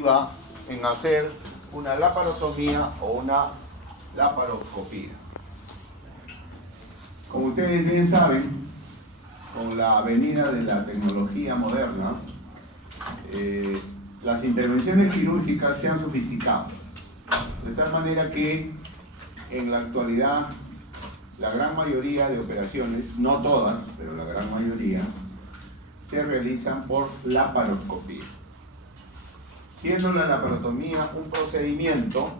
electiva en hacer una laparotomía o una laparoscopía. Como ustedes bien saben, con la venida de la tecnología moderna, las intervenciones quirúrgicas se han sofisticado, de tal manera que en la actualidad la gran mayoría de operaciones, no todas, pero la gran mayoría, se realizan por laparoscopía, siendo la laparotomía un procedimiento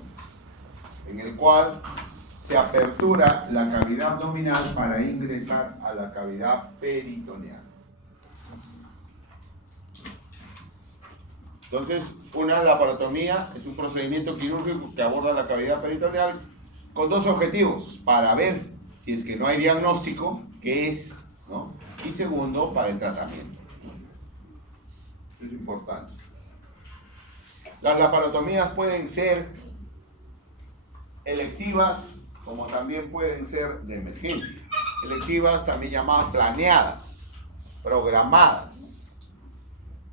en el cual se apertura la cavidad abdominal para ingresar a la cavidad peritoneal. Entonces, una laparotomía es un procedimiento quirúrgico que aborda la cavidad peritoneal con dos objetivos: para ver si es que no hay diagnóstico, qué es, ¿no? Y segundo, para el tratamiento. Es importante. Las laparotomías pueden ser electivas, como también pueden ser de emergencia. Electivas, también llamadas planeadas, programadas.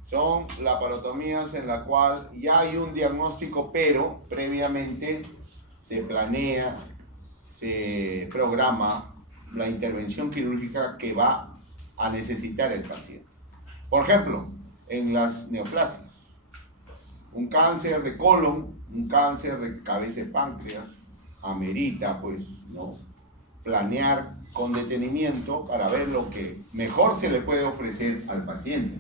Son laparotomías en la cual ya hay un diagnóstico, pero previamente se planea, se programa la intervención quirúrgica que va a necesitar el paciente. Por ejemplo, en las neoplasias, un cáncer de colon, un cáncer de cabeza de páncreas, amerita, pues, ¿no?, planear con detenimiento para ver lo que mejor se le puede ofrecer al paciente.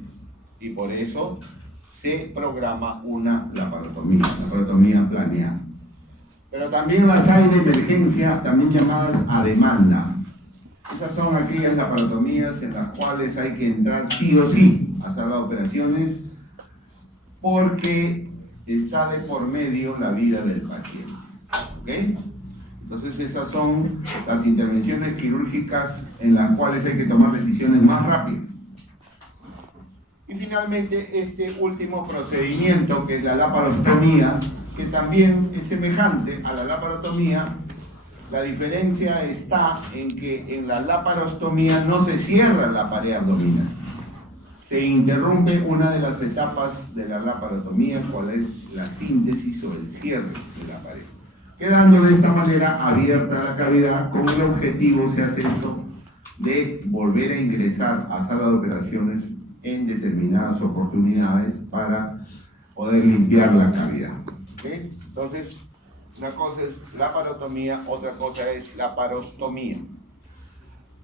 Y por eso se programa una laparotomía planeada. Pero también las hay de emergencia, también llamadas a demanda. Esas son aquellas laparotomías en las cuales hay que entrar sí o sí a hacer las operaciones porque está de por medio la vida del paciente. ¿Ok? Entonces esas son las intervenciones quirúrgicas en las cuales hay que tomar decisiones más rápidas. Y finalmente este último procedimiento, que es la laparostomía, que también es semejante a la laparotomía. La diferencia está en que en la laparostomía no se cierra la pared abdominal. Se interrumpe una de las etapas de la laparotomía, cual es la síntesis o el cierre de la pared, quedando de esta manera abierta la cavidad. Con el objetivo se hace esto de volver a ingresar a sala de operaciones en determinadas oportunidades para poder limpiar la cavidad. ¿Okay? Entonces, una cosa es laparotomía, otra cosa es laparostomía.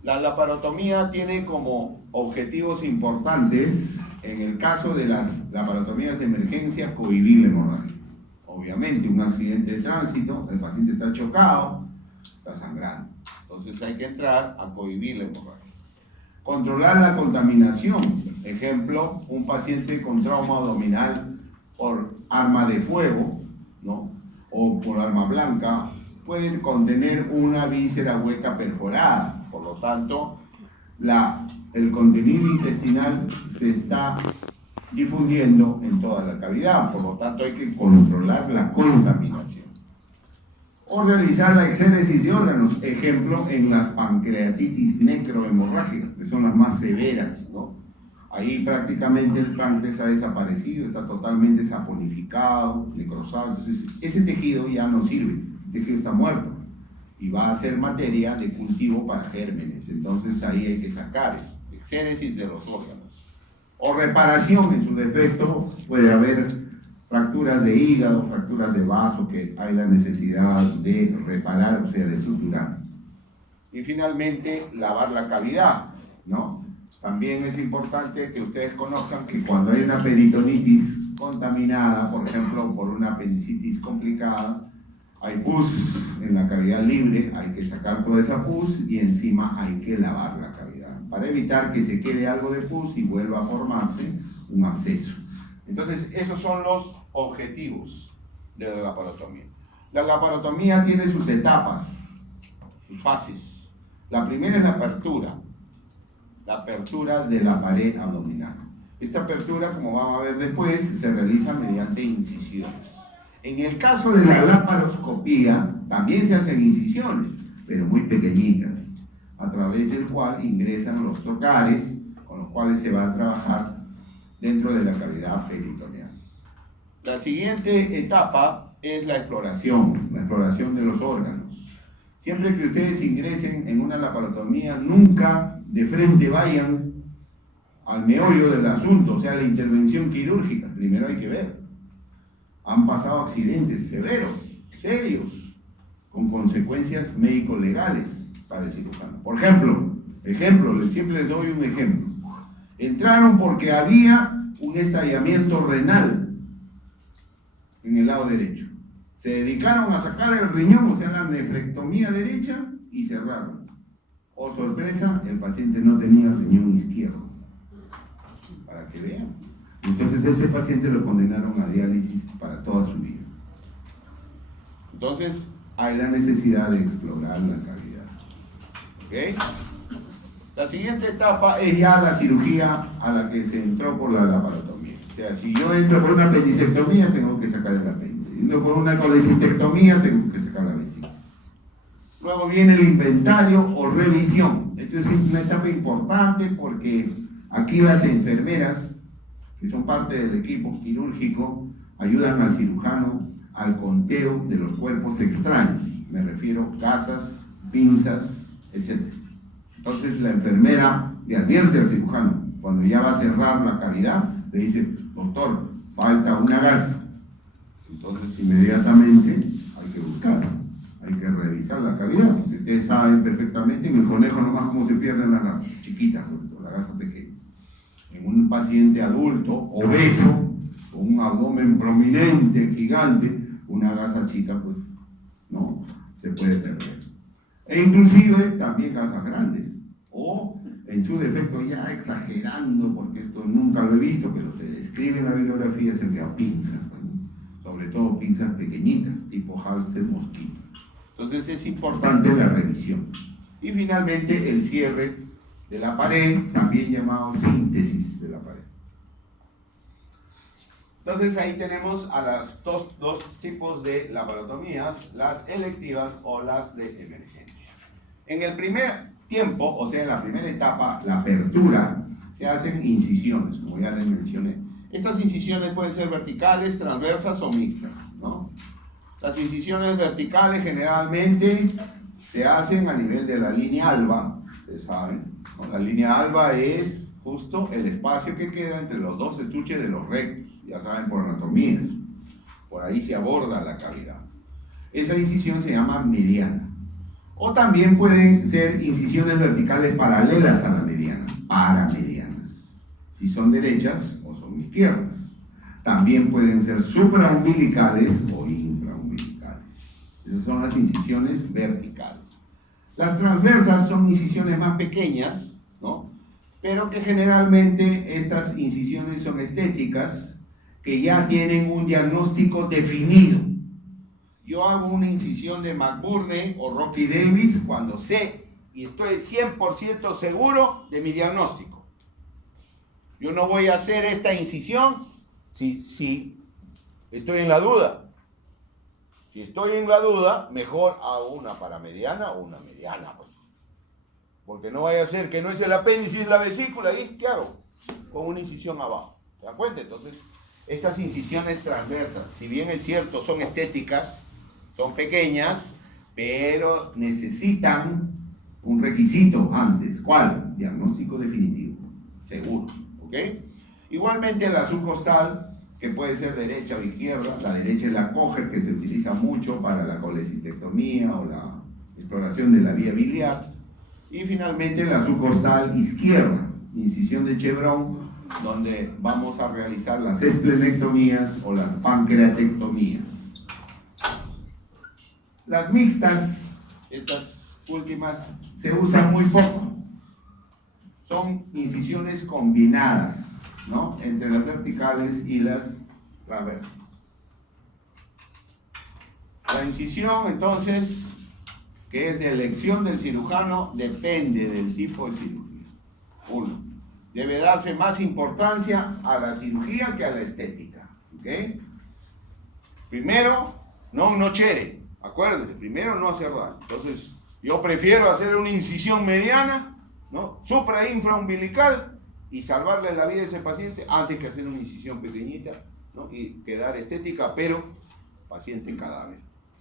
La laparotomía tiene como objetivos importantes, en el caso de las laparotomías de emergencia, cohibir la hemorragia. Obviamente, un accidente de tránsito, el paciente está chocado, está sangrando. Entonces hay que entrar a cohibir la hemorragia. Controlar la contaminación. Ejemplo, un paciente con trauma abdominal por arma de fuego, ¿no?, o por arma blanca, puede contener una víscera hueca perforada. Por lo tanto, el contenido intestinal se está difundiendo en toda la cavidad. Por lo tanto, hay que controlar la contaminación. O realizar la exéresis de órganos. Ejemplo, en las pancreatitis necrohemorrágicas, que son las más severas, ¿no? Ahí prácticamente el páncreas ha desaparecido, está totalmente saponificado, necrosado. Entonces, ese tejido ya no sirve, ese tejido está muerto y va a ser materia de cultivo para gérmenes. Entonces, ahí hay que sacar eso, exéresis de los órganos. O reparación, en su defecto, puede haber fracturas de hígado, fracturas de vaso, que hay la necesidad de reparar, o sea, de suturar. Y finalmente, lavar la cavidad, ¿no? También es importante que ustedes conozcan que cuando hay una peritonitis contaminada, por ejemplo, por una apendicitis complicada, hay pus en la cavidad libre, hay que sacar toda esa pus y encima hay que lavar la cavidad para evitar que se quede algo de pus y vuelva a formarse un absceso. Entonces, esos son los objetivos de la laparotomía. La laparotomía tiene sus etapas, sus fases. La primera es la apertura de la pared abdominal. Esta apertura, como vamos a ver después, se realiza mediante incisiones. En el caso de la laparoscopía, también se hacen incisiones, pero muy pequeñitas, a través del cual ingresan los trocares, con los cuales se va a trabajar dentro de la cavidad peritoneal. La siguiente etapa es la exploración de los órganos. Siempre que ustedes ingresen en una laparotomía, nunca de frente vayan al meollo del asunto, o sea, la intervención quirúrgica. Primero hay que ver. Han pasado accidentes severos, serios, con consecuencias médico-legales para el cirujano. Por ejemplo, siempre les doy un ejemplo. Entraron porque había un estallamiento renal en el lado derecho. Se dedicaron a sacar el riñón, o sea, la nefrectomía derecha, y cerraron. Oh, sorpresa, el paciente no tenía riñón izquierdo. Para que vean. Entonces ese paciente lo condenaron a diálisis para toda su vida. Entonces hay la necesidad de explorar la cavidad. ¿Ok? La siguiente etapa es ya la cirugía a la que se entró por la laparotomía. O sea, si yo entro por una apendicectomía, tengo que sacar el apéndice. Si entro por una colecistectomía, tengo que sacar la vesícula. Luego viene el inventario o revisión. Esto es una etapa importante porque aquí las enfermeras, que son parte del equipo quirúrgico, ayudan al cirujano al conteo de los cuerpos extraños. Me refiero a gasas, pinzas, etc. Entonces la enfermera le advierte al cirujano, cuando ya va a cerrar la cavidad, le dice, doctor, falta una gasa. Entonces inmediatamente hay que buscarla, hay que revisar la cavidad. Ustedes saben perfectamente en el conejo nomás cómo se pierden las gasas, chiquitas sobre todo, las gasas pequeñas. En un paciente adulto, obeso, con un abdomen prominente, gigante, una gasa chica, pues, no, se puede perder. E inclusive también gasas grandes, o en su defecto ya exagerando, porque esto nunca lo he visto, pero se describe en la bibliografía acerca de pinzas, bueno, sobre todo pinzas pequeñitas, tipo hámster mosquito. Entonces es importante la revisión. Y finalmente el cierre de la pared, también llamado síntesis de la pared. Entonces ahí tenemos a las dos tipos de laparotomías, las electivas o las de emergencia. En el primer tiempo, o sea en la primera etapa, la apertura, se hacen incisiones, como ya les mencioné. Estas incisiones pueden ser verticales, transversas o mixtas, ¿no? Las incisiones verticales generalmente se hacen a nivel de la línea alba, ustedes saben, ¿no? La línea alba es justo el espacio que queda entre los dos estuches de los rectos, ya saben por anatomía, por ahí se aborda la cavidad. Esa incisión se llama mediana. O también pueden ser incisiones verticales paralelas a la mediana, paramedianas, si son derechas o son izquierdas. También pueden ser supraumbilicales o infraumbilicales. Esas son las incisiones verticales. Las transversas son incisiones más pequeñas, ¿no? Pero que generalmente estas incisiones son estéticas, que ya tienen un diagnóstico definido. Yo hago una incisión de McBurney o Rocky Davis cuando sé y estoy 100% seguro de mi diagnóstico. Yo no voy a hacer esta incisión si estoy en la duda. Si estoy en la duda, mejor hago una paramediana o una mediana, pues. Porque no vaya a ser que no es el apéndice, es la vesícula, ¿y qué hago? Con una incisión abajo. ¿Se dan cuenta? Entonces, estas incisiones transversas, si bien es cierto, son estéticas, son pequeñas, pero necesitan un requisito antes. ¿Cuál? Diagnóstico definitivo, seguro, ¿ok? Igualmente la subcostal, que puede ser derecha o izquierda, la derecha es la Kocher, que se utiliza mucho para la colecistectomía o la exploración de la vía biliar, y finalmente la subcostal izquierda, incisión de Chevron, donde vamos a realizar las esplenectomías o las pancreatectomías. Las mixtas, estas últimas, se usan muy poco. Son incisiones combinadas, ¿no? Entre las verticales y las transversas. La incisión, entonces, que es de elección del cirujano, depende del tipo de cirugía. Uno, debe darse más importancia a la cirugía que a la estética, ¿ok? Primero, no nochere. Acuérdense, primero no hacer daño. Entonces, yo prefiero hacer una incisión mediana, ¿no? Supra infraumbilical y salvarle la vida a ese paciente antes que hacer una incisión pequeñita ¿no? Y quedar estética, pero paciente cadáver.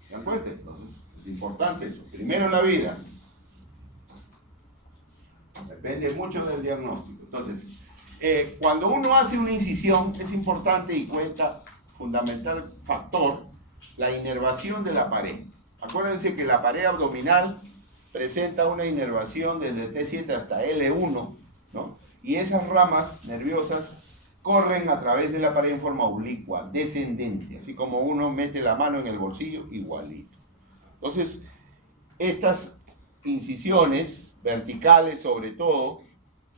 ¿Se dan cuenta? Entonces, es importante eso. Primero en la vida. Depende mucho del diagnóstico. Entonces, cuando uno hace una incisión, es importante y cuenta fundamental factor, la inervación de la pared. Acuérdense que la pared abdominal presenta una inervación desde T7 hasta L1, ¿no? Y esas ramas nerviosas corren a través de la pared en forma oblicua, descendente, así como uno mete la mano en el bolsillo, igualito. Entonces, estas incisiones verticales, sobre todo,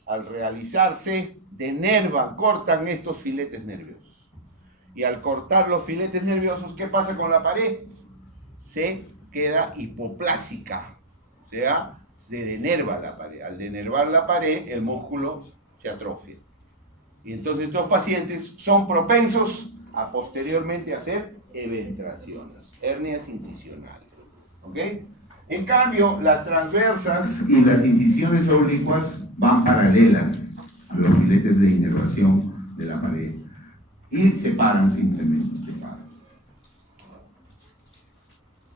al realizarse, denervan, cortan estos filetes nerviosos. Y al cortar los filetes nerviosos, ¿qué pasa con la pared? Se queda hipoplásica, o sea, se denerva la pared. Al denervar la pared, el músculo se atrofia. Y entonces estos pacientes son propensos a posteriormente hacer eventraciones, hernias incisionales. ¿Ok? En cambio, las transversas y las incisiones oblicuas van paralelas a los filetes de inervación de la pared y separan simplemente, separan.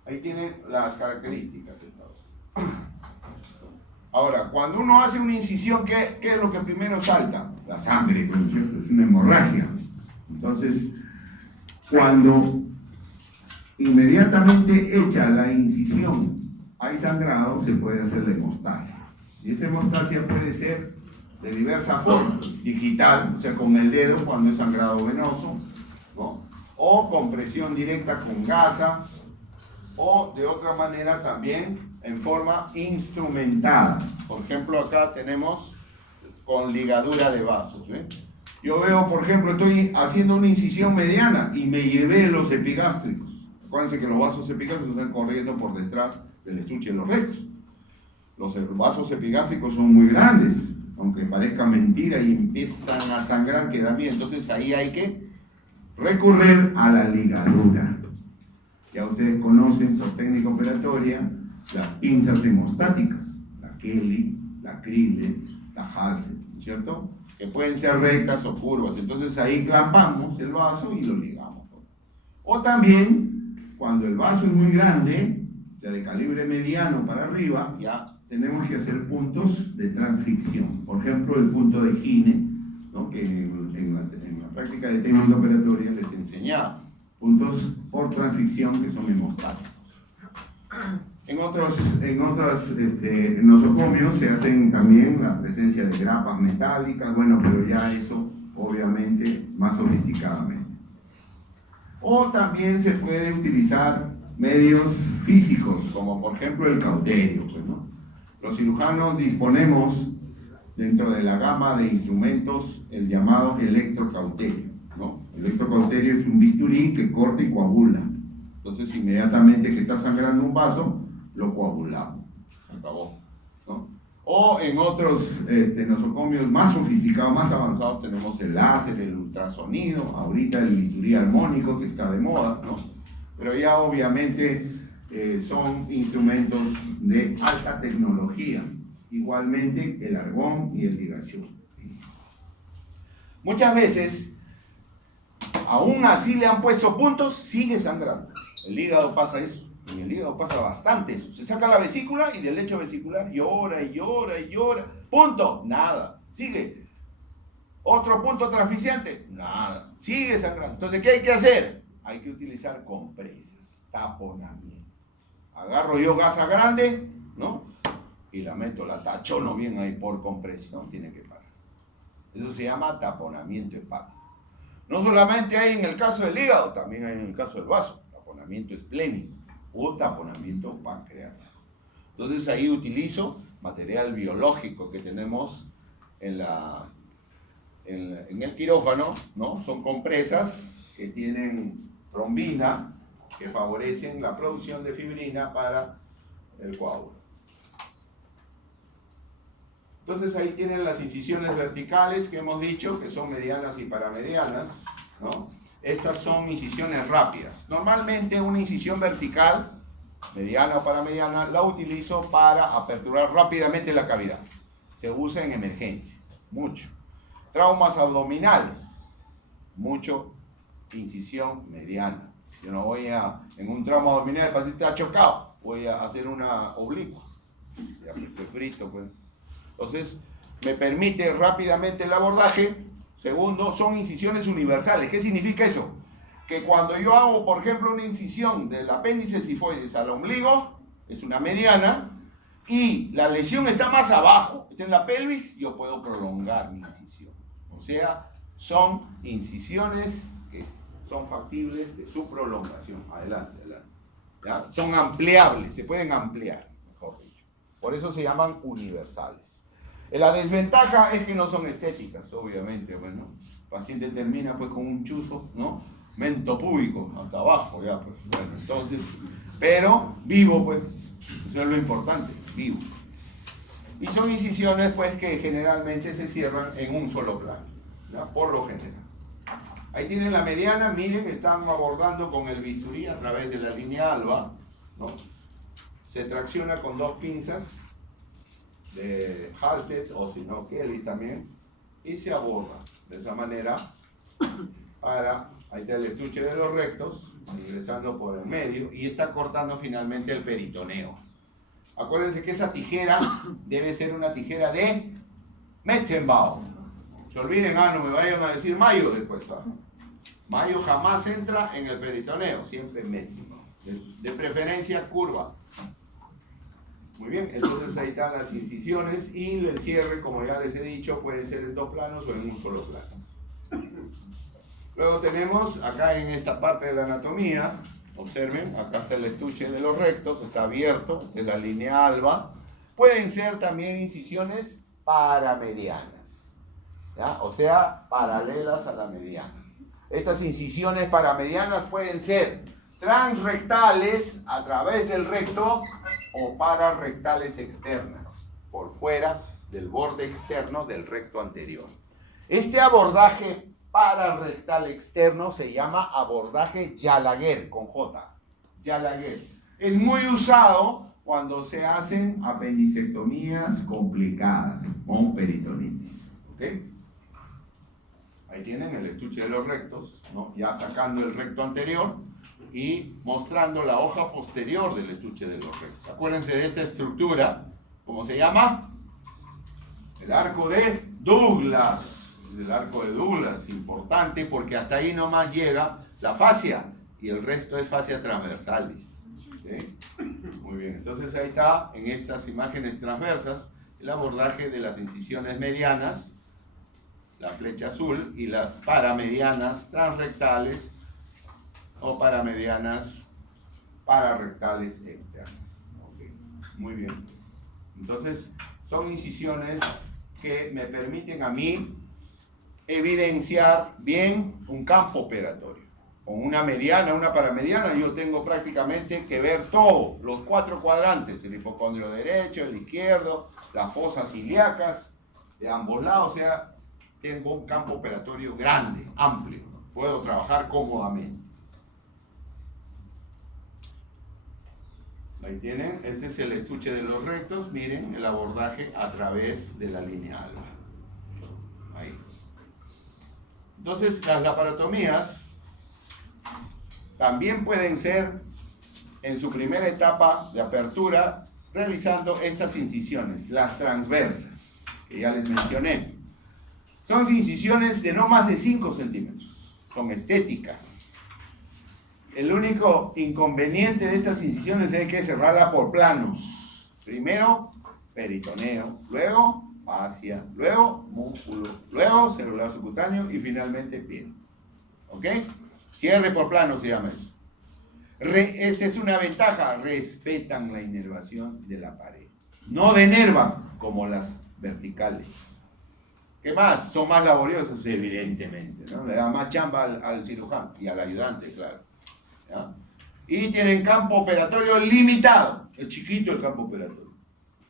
Ahí tienen las características entonces. Ahora, cuando uno hace una incisión, ¿qué es lo que primero salta? La sangre, ¿no es cierto? Es una hemorragia. Entonces, cuando inmediatamente hecha la incisión hay sangrado, se puede hacer la hemostasia. Y esa hemostasia puede ser de diversas formas. Digital, o sea, con el dedo cuando es sangrado venoso, ¿no? O con presión directa con gasa, o de otra manera también en forma instrumentada. Por ejemplo, acá tenemos con ligadura de vasos, ¿ven? Yo veo, por ejemplo, estoy haciendo una incisión mediana y me llevé los epigástricos. Acuérdense que los vasos epigástricos están corriendo por detrás del estuche de los rectos. Los vasos epigástricos son muy grandes, aunque parezca mentira, y empiezan a sangrar, queda bien. Entonces ahí hay que recurrir a la ligadura. Ya ustedes conocen por técnica operatoria las pinzas hemostáticas, la Kelly, la Crille, la Halsey, ¿cierto? Que pueden ser rectas o curvas. Entonces ahí clampamos el vaso y lo ligamos. O también, cuando el vaso es muy grande, o sea, de calibre mediano para arriba, ya tenemos que hacer puntos de transficción. Por ejemplo, el punto de Gine, ¿no? Que en la práctica de técnica operatoria les enseñaba. Puntos por transficción que son hemostáticos. En otros nosocomios se hacen también la presencia de grapas metálicas, bueno, pero ya eso obviamente más sofisticadamente. O también se puede utilizar medios físicos, como por ejemplo el cauterio, pues, ¿no? Los cirujanos disponemos dentro de la gama de instrumentos el llamado electrocauterio, ¿no? El electrocauterio es un bisturí que corta y coagula. Entonces, inmediatamente que está sangrando un vaso, lo coagulamos. Se acabó, ¿no? O en otros nosocomios más sofisticados, más avanzados, tenemos el láser, el ultrasonido, ahorita el bisturí armónico que está de moda, ¿no? Pero ya obviamente son instrumentos de alta tecnología. Igualmente el argón y el ligachú. Muchas veces, aún así le han puesto puntos, sigue sangrando. El hígado pasa eso. En el hígado pasa bastante eso. Se saca la vesícula y del lecho vesicular llora y llora y llora. Punto. Nada. Sigue. Otro punto transficiente. Nada. Sigue sangrando. Entonces, ¿qué hay que hacer? Hay que utilizar compresas. Taponamiento. Agarro yo gasa grande, ¿no? Y la meto, la tachono bien ahí por compresión. Tiene que parar. Eso se llama taponamiento hepático. No solamente hay en el caso del hígado, también hay en el caso del vaso. Taponamiento esplénico o taponamiento pancreático. Entonces ahí utilizo material biológico que tenemos en el quirófano, ¿no? Son compresas que tienen trombina que favorecen la producción de fibrina para el coágulo. Entonces ahí tienen las incisiones verticales que hemos dicho que son medianas y paramedianas, ¿no? Estas son incisiones rápidas. Normalmente una incisión vertical, mediana o paramediana, la utilizo para aperturar rápidamente la cavidad. Se usa en emergencia, mucho. Traumas abdominales, mucho incisión mediana. Yo no voy a, en un trauma abdominal, el paciente está chocado, voy a hacer una oblicua. Ya que estoy frito, pues. Entonces, me permite rápidamente el abordaje. Segundo, son incisiones universales. ¿Qué significa eso? Que cuando yo hago, por ejemplo, una incisión del apéndice sifoides al ombligo, es una mediana, y la lesión está más abajo, está en la pelvis, yo puedo prolongar mi incisión. O sea, son incisiones que son factibles de su prolongación. Adelante, adelante. ¿Ya? Son ampliables, se pueden ampliar, mejor dicho. Por eso se llaman universales. La desventaja es que no son estéticas, obviamente. Bueno, el paciente termina pues con un chuzo, ¿no? Mento púbico, hasta abajo ya, pues. Bueno, entonces, pero vivo, pues. Eso es lo importante, vivo. Y son incisiones pues que generalmente se cierran en un solo plano, ¿ya? Por lo general. Ahí tienen la mediana, miren, están abordando con el bisturí a través de la línea alba, ¿no? Se tracciona con 2 pinzas de Halsted o si no Kelly también, y se aborda de esa manera para, ahí está el estuche de los rectos, ingresando por el medio y está cortando finalmente el peritoneo. Acuérdense que esa tijera debe ser una tijera de Metzenbau. Se olviden, no me vayan a decir Mayo después. Mayo jamás entra en el peritoneo, siempre Metzenbau. De preferencia curva. Muy bien, entonces ahí están las incisiones y el cierre, como ya les he dicho, puede ser en 2 planos o en un solo plano. Luego tenemos acá en esta parte de la anatomía, observen, acá está el estuche de los rectos, está abierto, esta es la línea alba. Pueden ser también incisiones paramedianas, ¿ya? O sea, paralelas a la mediana. Estas incisiones paramedianas pueden ser transrectales a través del recto o pararrectales externas, por fuera del borde externo del recto anterior. Este abordaje pararrectal externo se llama abordaje Gallagher, con J. Gallagher. Es muy usado cuando se hacen apendicectomías complicadas con peritonitis. ¿Ok? Ahí tienen el estuche de los rectos, ¿no? Ya sacando el recto anterior y mostrando la hoja posterior del estuche de los rectos. Acuérdense de esta estructura, ¿cómo se llama? El arco de Douglas. El arco de Douglas, importante porque hasta ahí nomás llega la fascia y el resto es fascia transversalis. ¿Okay? Muy bien, entonces ahí está en estas imágenes transversas el abordaje de las incisiones medianas, la flecha azul, y las paramedianas transrectales o paramedianas pararrectales externas. Okay. Muy bien, entonces son incisiones que me permiten a mí evidenciar bien un campo operatorio. Con una mediana, una paramediana, yo tengo prácticamente que ver todos los 4 cuadrantes, el hipocondrio derecho, el izquierdo, las fosas ilíacas de ambos lados, o sea, tengo un campo operatorio grande, amplio, puedo trabajar cómodamente. Ahí tienen, este es el estuche de los rectos, miren el abordaje a través de la línea alba. Ahí. Entonces, las laparotomías también pueden ser en su primera etapa de apertura realizando estas incisiones, las transversas, que ya les mencioné. Son incisiones de no más de 5 centímetros, son estéticas. El único inconveniente de estas incisiones es que hay que cerrarla por planos. Primero, peritoneo, luego fascia, luego músculo, luego celular subcutáneo y finalmente piel. ¿Ok? Cierre por plano se llama eso. Esta es una ventaja, respetan la inervación de la pared. No denervan como las verticales. ¿Qué más? Son más laboriosas, evidentemente, ¿no? Le da más chamba al cirujano y al ayudante, claro. ¿Ya? Y tienen campo operatorio limitado. Es chiquito el campo operatorio.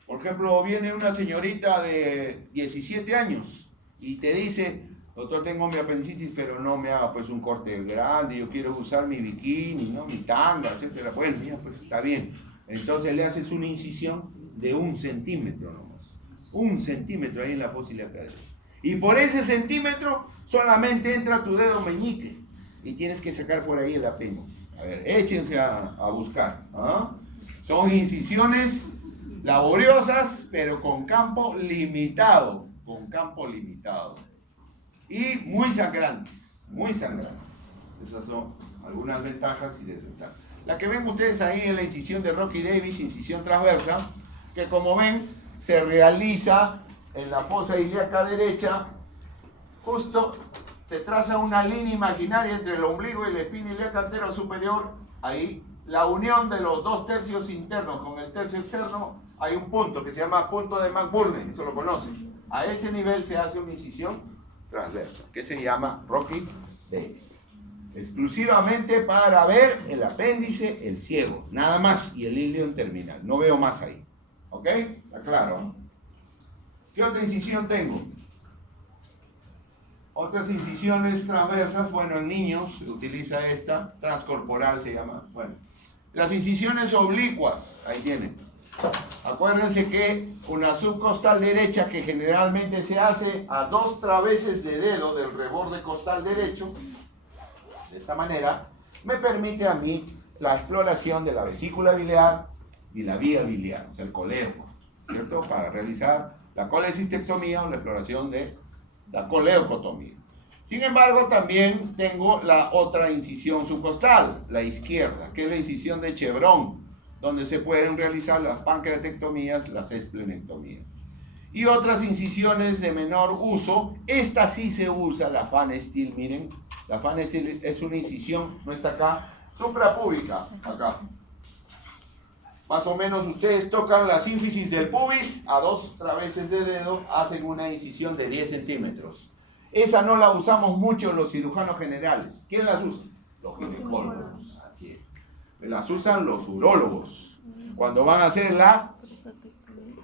Por ejemplo, viene una señorita de 17 años y te dice: doctor, tengo mi apendicitis, pero no me haga pues un corte grande, yo quiero usar mi bikini, ¿no? Mi tanga, etcétera. Bueno, ya pues está bien. Entonces le haces una incisión de 1 centímetro nomás. 1 centímetro ahí en la fosa ilíaca derecha. Y por ese centímetro solamente entra tu dedo meñique. y tienes que sacar por ahí el apéndice. A ver, échense a buscar. ¿Ah? Son incisiones laboriosas, pero con campo limitado. Con campo limitado. Y muy sangrantes. Muy sangrantes. Esas son algunas ventajas y desventajas. La que ven ustedes ahí es la incisión de Rocky Davis, incisión transversa, que como ven se realiza en la fosa ilíaca derecha. Justo se traza una línea imaginaria entre el ombligo y la espina ilíaca antero superior. Ahí la unión de los dos tercios internos con el tercio externo, hay un punto que se llama punto de McBurney, eso lo conocen. A ese nivel se hace una incisión transversa, que se llama Rocky Davis. Exclusivamente para ver el apéndice, el ciego, nada más, y el ilion terminal. No veo más ahí. ¿Ok? ¿Está claro? ¿Qué otra incisión tengo? Otras incisiones transversas, bueno, en niños se utiliza esta, transcorporal se llama. Bueno, las incisiones oblicuas, ahí tienen. Acuérdense que una subcostal derecha que generalmente se hace a 2 traveses de dedo del reborde costal derecho, de esta manera, me permite a mí la exploración de la vesícula biliar y la vía biliar, o sea, el colédoco, ¿cierto? Para realizar la colecistectomía o la exploración de la coleocotomía. Sin embargo, también tengo la otra incisión subcostal, la izquierda, que es la incisión de Chevron, donde se pueden realizar las pancreatectomías, las esplenectomías. Y otras incisiones de menor uso, esta sí se usa, la Fan Steel, miren, la Fan Steel es una incisión, no está acá, suprapúbica, acá. Más o menos ustedes tocan la sínfisis del pubis, a 2 traveses de dedo, hacen una incisión de 10 centímetros. Esa no la usamos mucho los cirujanos generales. ¿Quién las usa? Los ginecólogos. Así es. Las usan los urólogos cuando van a hacer la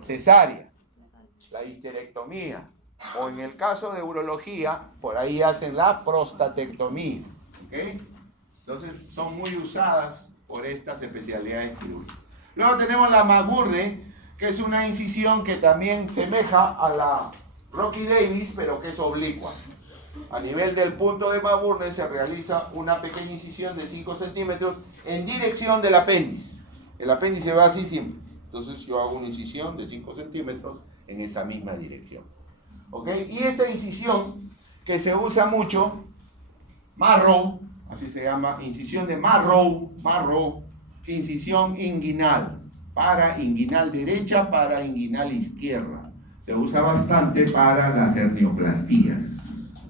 cesárea, la histerectomía, o en el caso de urología, por ahí hacen la prostatectomía. ¿Okay? Entonces son muy usadas por estas especialidades quirúrgicas. Luego tenemos la McBurney, que es una incisión que también semeja a la Rocky Davis, pero que es oblicua. A nivel del punto de McBurney se realiza una pequeña incisión de 5 centímetros en dirección del apéndice. El apéndice va así siempre. Entonces yo hago una incisión de 5 centímetros en esa misma dirección. ¿Ok? Y esta incisión que se usa mucho, Marrow, así se llama, incisión de Marrow, incisión inguinal, para inguinal derecha, para inguinal izquierda. Se usa bastante para las hernioplastías,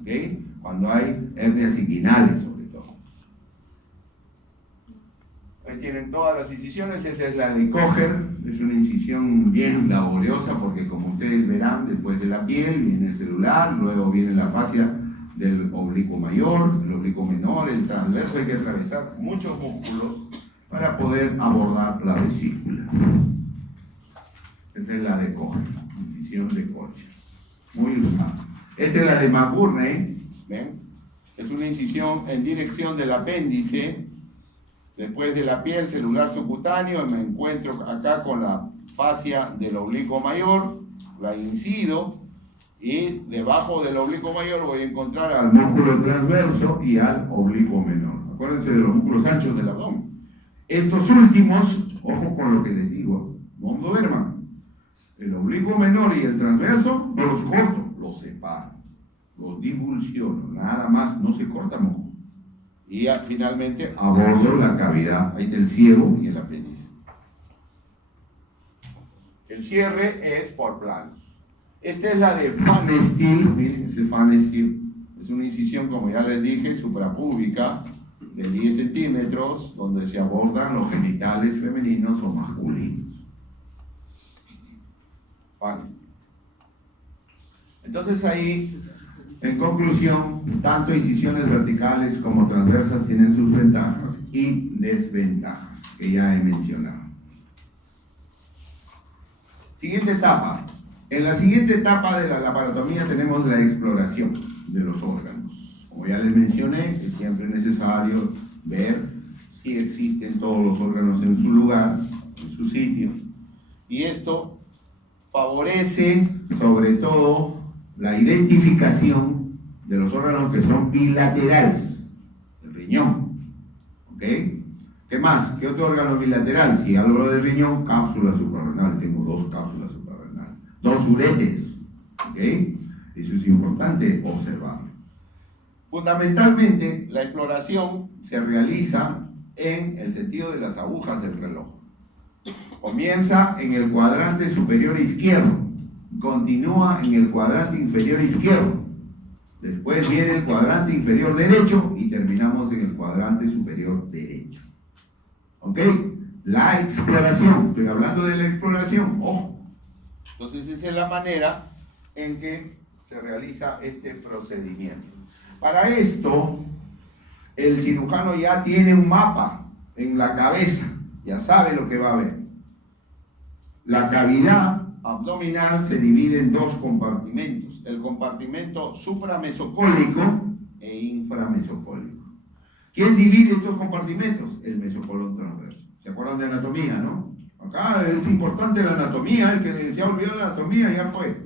¿okay? Cuando hay hernias inguinales sobre todo. Ahí tienen todas las incisiones, esa es la de Kocher, es una incisión bien laboriosa porque como ustedes verán, después de la piel viene el celular, luego viene la fascia del oblicuo mayor, el oblicuo menor, el transverso, hay que atravesar muchos músculos para poder abordar la vesícula. Esa es la de Kocher, incisión de Kocher, muy usada. Esta es la de McBurney, ¿ven? Es una incisión en dirección del apéndice, después de la piel celular subcutáneo, me encuentro acá con la fascia del oblicuo mayor, la incido, y debajo del oblicuo mayor voy a encontrar al músculo transverso y al oblicuo menor. Acuérdense de los músculos anchos del abdomen. Estos últimos, ojo con lo que les digo, no duerman. El oblicuo menor y el transverso no los corto, los separo, los divulsiono, nada más, no se cortan. Y finalmente abordo la cavidad del ciego y el apéndice. El cierre es por planos. Esta es la de Fan Steel, miren, ese Fan Steel es una incisión, como ya les dije, suprapúbica, de 10 centímetros, donde se abordan los genitales femeninos o masculinos. Entonces ahí, en conclusión, tanto incisiones verticales como transversas tienen sus ventajas y desventajas, que ya he mencionado. Siguiente etapa. En la siguiente etapa de la laparotomía tenemos la exploración de los órganos. Como ya les mencioné, es siempre necesario ver si existen todos los órganos en su lugar, en su sitio. Y esto favorece sobre todo la identificación de los órganos que son bilaterales. El riñón. ¿Ok? ¿Qué más? ¿Qué otro órgano bilateral? Si hablo de riñón, cápsula suprarrenal. Tengo 2 cápsulas suprarrenales. 2 uréteres. ¿Ok? Eso es importante observarlo. Fundamentalmente, la exploración se realiza en el sentido de las agujas del reloj. Comienza en el cuadrante superior izquierdo, continúa en el cuadrante inferior izquierdo, después viene el cuadrante inferior derecho y terminamos en el cuadrante superior derecho. ¿Ok? La exploración, estoy hablando de la exploración, ojo. Entonces esa es la manera en que se realiza este procedimiento. Para esto, el cirujano ya tiene un mapa en la cabeza, ya sabe lo que va a ver. La cavidad abdominal se divide en 2 compartimentos, el compartimento supramesocólico e inframesocólico. ¿Quién divide estos compartimentos? El mesocolon transverso. ¿Se acuerdan de anatomía, no? Acá es importante la anatomía, el que se ha olvidado la anatomía ya fue.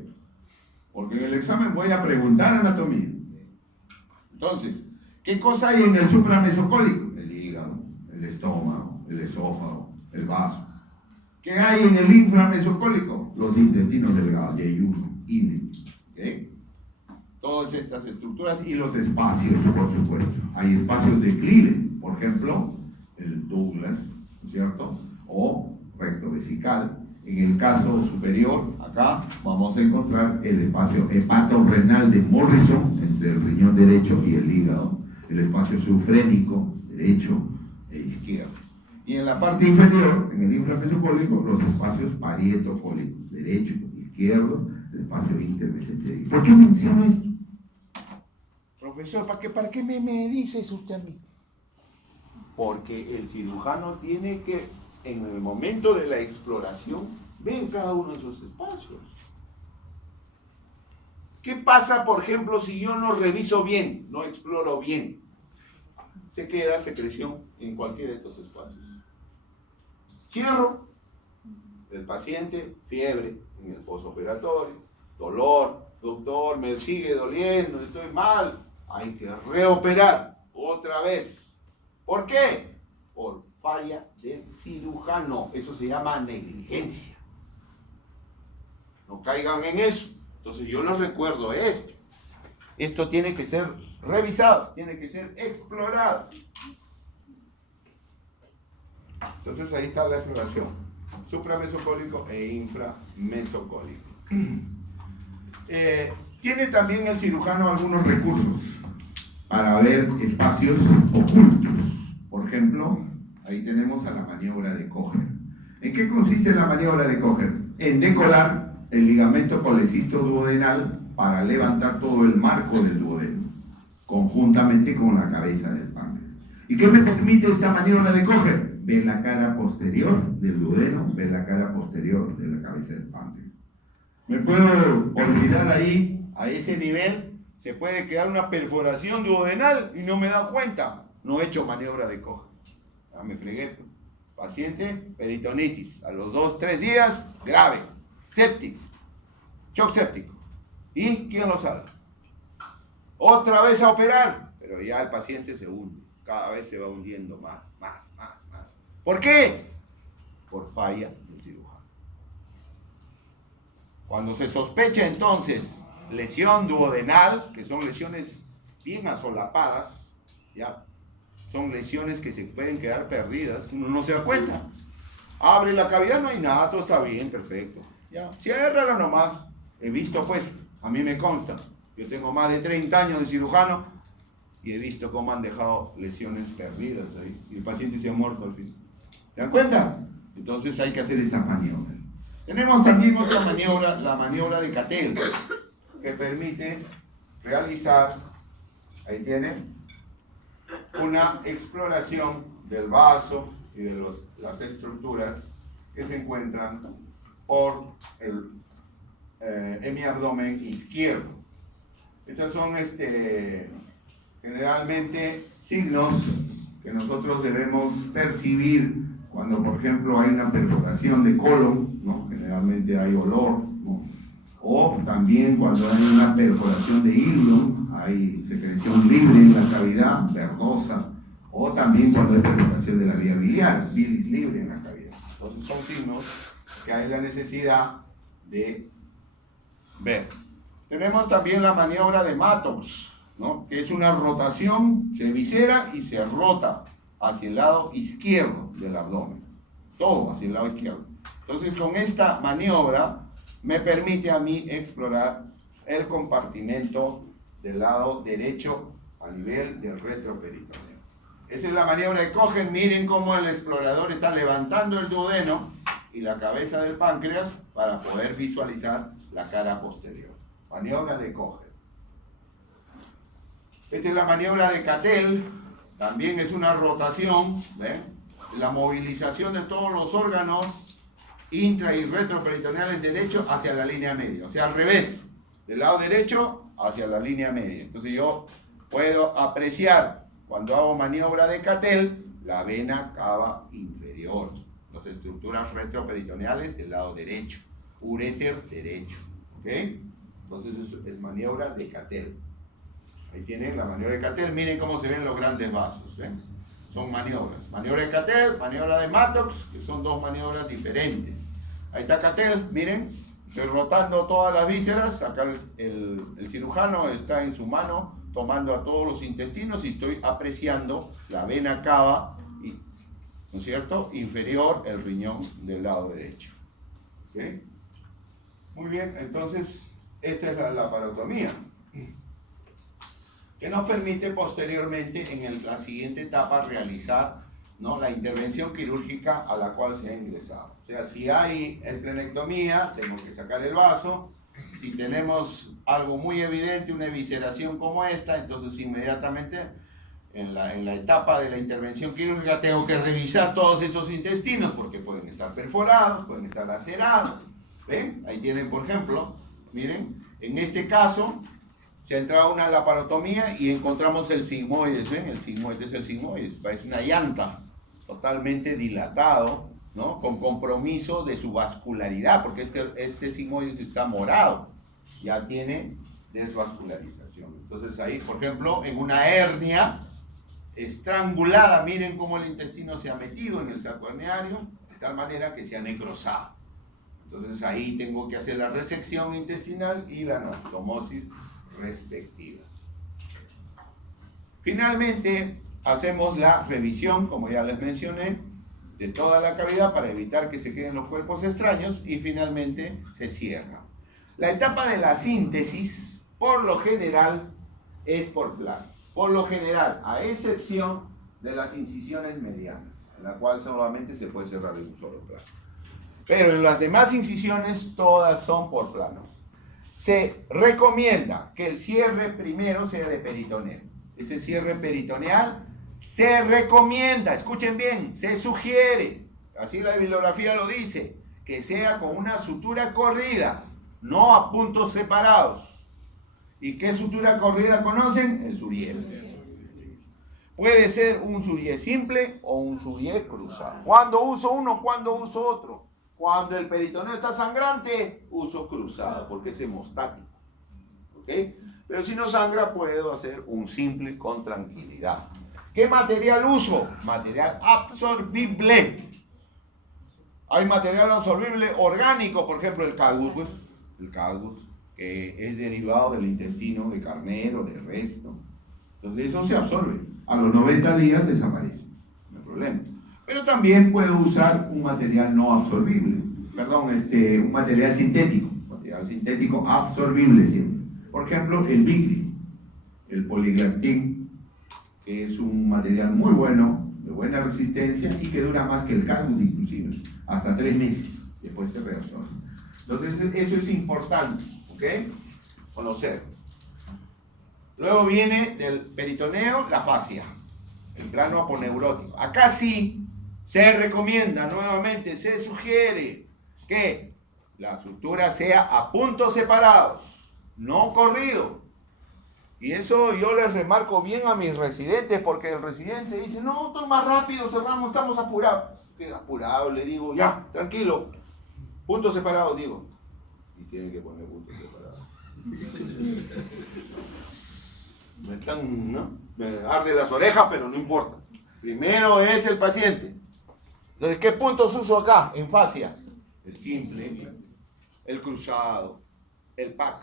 Porque en el examen voy a preguntar anatomía. Entonces, ¿qué cosa hay en el supramesocólico? El hígado, el estómago, el esófago, el vaso. ¿Qué hay en el inframesocólico? Los intestinos delgados, yeyuno, ine. ¿Okay? Todas estas estructuras y los espacios, por supuesto. Hay espacios de declive, por ejemplo, el Douglas, ¿no es cierto? O recto vesical. En el caso superior, acá vamos a encontrar el espacio hepatorrenal de Morrison, entre el riñón derecho y el hígado, el espacio sufrénico derecho e izquierdo. Y en la parte inferior, en el inframesocólico, los espacios parietocólicos, derecho, izquierdo, el espacio intermesentérico. ¿Por qué menciono esto? Profesor, ¿para qué me dice eso usted a mí? Porque el cirujano tiene que, en el momento de la exploración, ver cada uno de esos espacios. ¿Qué pasa, por ejemplo, si yo no reviso bien, no exploro bien? Se queda secreción en cualquiera de estos espacios. Cierro, el paciente, fiebre en el postoperatorio, dolor, doctor, me sigue doliendo, estoy mal, hay que reoperar otra vez. ¿Por qué? Por falla del cirujano, eso se llama negligencia. No caigan en eso. Entonces yo les recuerdo esto. Esto tiene que ser revisado, tiene que ser explorado. Entonces ahí está la exploración. Supramesocólico e inframesocólico. Tiene también el cirujano algunos recursos para ver espacios ocultos. Por ejemplo, ahí tenemos a la maniobra de Kocher. ¿En qué consiste la maniobra de Kocher? En decolar el ligamento colecisto-duodenal para levantar todo el marco del duodeno, conjuntamente con la cabeza del páncreas. ¿Y qué me permite esta maniobra de Kocher? Ver la cara posterior del duodeno, ver la cara posterior de la cabeza del páncreas. ¿Me puedo olvidar ahí, a ese nivel? Se puede quedar una perforación duodenal y no me da cuenta. No he hecho maniobra de Kocher. Ya me fregué. Paciente, peritonitis. A los 2-3 días, grave. Séptico. Shock séptico. ¿Y quién lo salva? Otra vez a operar. Pero ya el paciente se hunde. Cada vez se va hundiendo más. ¿Por qué? Por falla del cirujano. Cuando se sospecha entonces lesión duodenal, que son lesiones bien asolapadas, ya, son lesiones que se pueden quedar perdidas, uno no se da cuenta. Abre la cavidad, no hay nada, todo está bien, perfecto. Ya, ciérrala nomás. He visto, pues, a mí me consta, yo tengo más de 30 años de cirujano y he visto cómo han dejado lesiones perdidas ahí y el paciente se ha muerto al fin. ¿Se dan cuenta? Entonces hay que hacer estas maniobras. Tenemos también otra maniobra, la maniobra de Cattell, que permite realizar, ahí tienen, una exploración del vaso y de las estructuras que se encuentran por el hemiabdomen izquierdo. Estos son generalmente signos que nosotros debemos percibir cuando, por ejemplo, hay una perforación de colon, ¿no? Generalmente hay olor, ¿no? O también cuando hay una perforación de ilion, hay secreción libre en la cavidad, verdosa, o también cuando hay perforación de la vía biliar, bilis libre en la cavidad. Entonces son signos que hay la necesidad de ver. Tenemos también la maniobra de Mattox, ¿no? Que es una rotación, se visera y se rota hacia el lado izquierdo del abdomen, todo hacia el lado izquierdo. Entonces con esta maniobra me permite a mí explorar el compartimento del lado derecho a nivel del retroperitoneo. Esa es la maniobra de Cohen. Miren cómo el explorador está levantando el duodeno y la cabeza del páncreas para poder visualizar la cara posterior. Maniobra de Cohen. Esta es la maniobra de Cattell. También es una rotación, ¿ven? La movilización de todos los órganos intra y retroperitoneales derecho hacia la línea media, o sea, al revés, del lado derecho hacia la línea media. Entonces yo puedo apreciar, cuando hago maniobra de Cattell, la vena cava inferior, las estructuras retroperitoneales del lado derecho, uréter derecho, ¿ok? Entonces es maniobra de Cattell. Ahí tienen la maniobra de Cattell. Miren cómo se ven los grandes vasos, ¿ven? Son maniobras. Maniobra de Cattell, maniobra de Mattox, que son dos maniobras diferentes. Ahí está Cattell, miren. Estoy rotando todas las vísceras. Acá el cirujano está en su mano tomando a todos los intestinos y estoy apreciando la vena cava, ¿no es cierto?, inferior, el riñón del lado derecho. ¿Ok? Muy bien, entonces esta es la laparotomía, que nos permite posteriormente en la siguiente etapa realizar, ¿no?, la intervención quirúrgica a la cual se ha ingresado. O sea, si hay esplenectomía, tengo que sacar el vaso. Si tenemos algo muy evidente, una evisceración como esta, entonces inmediatamente en la etapa de la intervención quirúrgica tengo que revisar todos esos intestinos porque pueden estar perforados, pueden estar lacerados. ¿Ven? Ahí tienen, por ejemplo, miren, en este caso se ha entrado una laparotomía y encontramos el sigmoides. ¿Ven? El sigmoides es el sigmoides, parece una llanta, totalmente dilatado, ¿no?, con compromiso de su vascularidad, porque este sigmoides está morado, ya tiene desvascularización. Entonces ahí, por ejemplo, en una hernia estrangulada, miren cómo el intestino se ha metido en el saco herniario, de tal manera que se ha necrosado. Entonces ahí tengo que hacer la resección intestinal y la anastomosis respectiva. Finalmente, hacemos la revisión, como ya les mencioné, de toda la cavidad para evitar que se queden los cuerpos extraños y finalmente se cierra. La etapa de la síntesis, por lo general, es por plano. Por lo general, a excepción de las incisiones medianas, en la cual solamente se puede cerrar en un solo plano. Pero en las demás incisiones, todas son por planos. Se recomienda que el cierre primero sea de peritoneo. Ese cierre peritoneal se recomienda, escuchen bien, se sugiere, así la bibliografía lo dice, que sea con una sutura corrida, no a puntos separados. ¿Y qué sutura corrida conocen? El Suriel. Puede ser un Suriel simple o un Suriel cruzado. ¿Cuándo uso uno? ¿Cuándo uso otro? Cuando el peritoneo está sangrante, uso cruzado, porque es hemostático. ¿Ok? Pero si no sangra, puedo hacer un simple con tranquilidad. ¿Qué material uso? Material absorbible. Hay material absorbible orgánico, por ejemplo el cadgus, pues, el cadgus, que es derivado del intestino de carnero, de res, ¿no? Entonces eso se absorbe. A los 90 días desaparece, no hay problema. Pero también puedo usar un material no absorbible, perdón, un material sintético absorbible siempre. Por ejemplo, el bicri, el poliglactín, que es un material muy bueno, de buena resistencia y que dura más que el cadmus inclusive, hasta 3 meses, después se reabsorbe. Entonces eso es importante, ¿ok? Conocer. Luego viene del peritoneo la fascia, el plano aponeurótico. Acá sí se recomienda, nuevamente se sugiere que la sutura sea a puntos separados, no corrido. Y eso yo les remarco bien a mis residentes, porque el residente dice, no, todo más rápido, cerramos, estamos apurados. ¿Qué apurado? Le digo, ya, tranquilo, puntos separados, digo. Y tienen que poner puntos separados. Me están, ¿no? Me arde las orejas, pero no importa. Primero es el paciente. Entonces, ¿qué puntos uso acá en fascia? El simple, el cruzado, el PAC.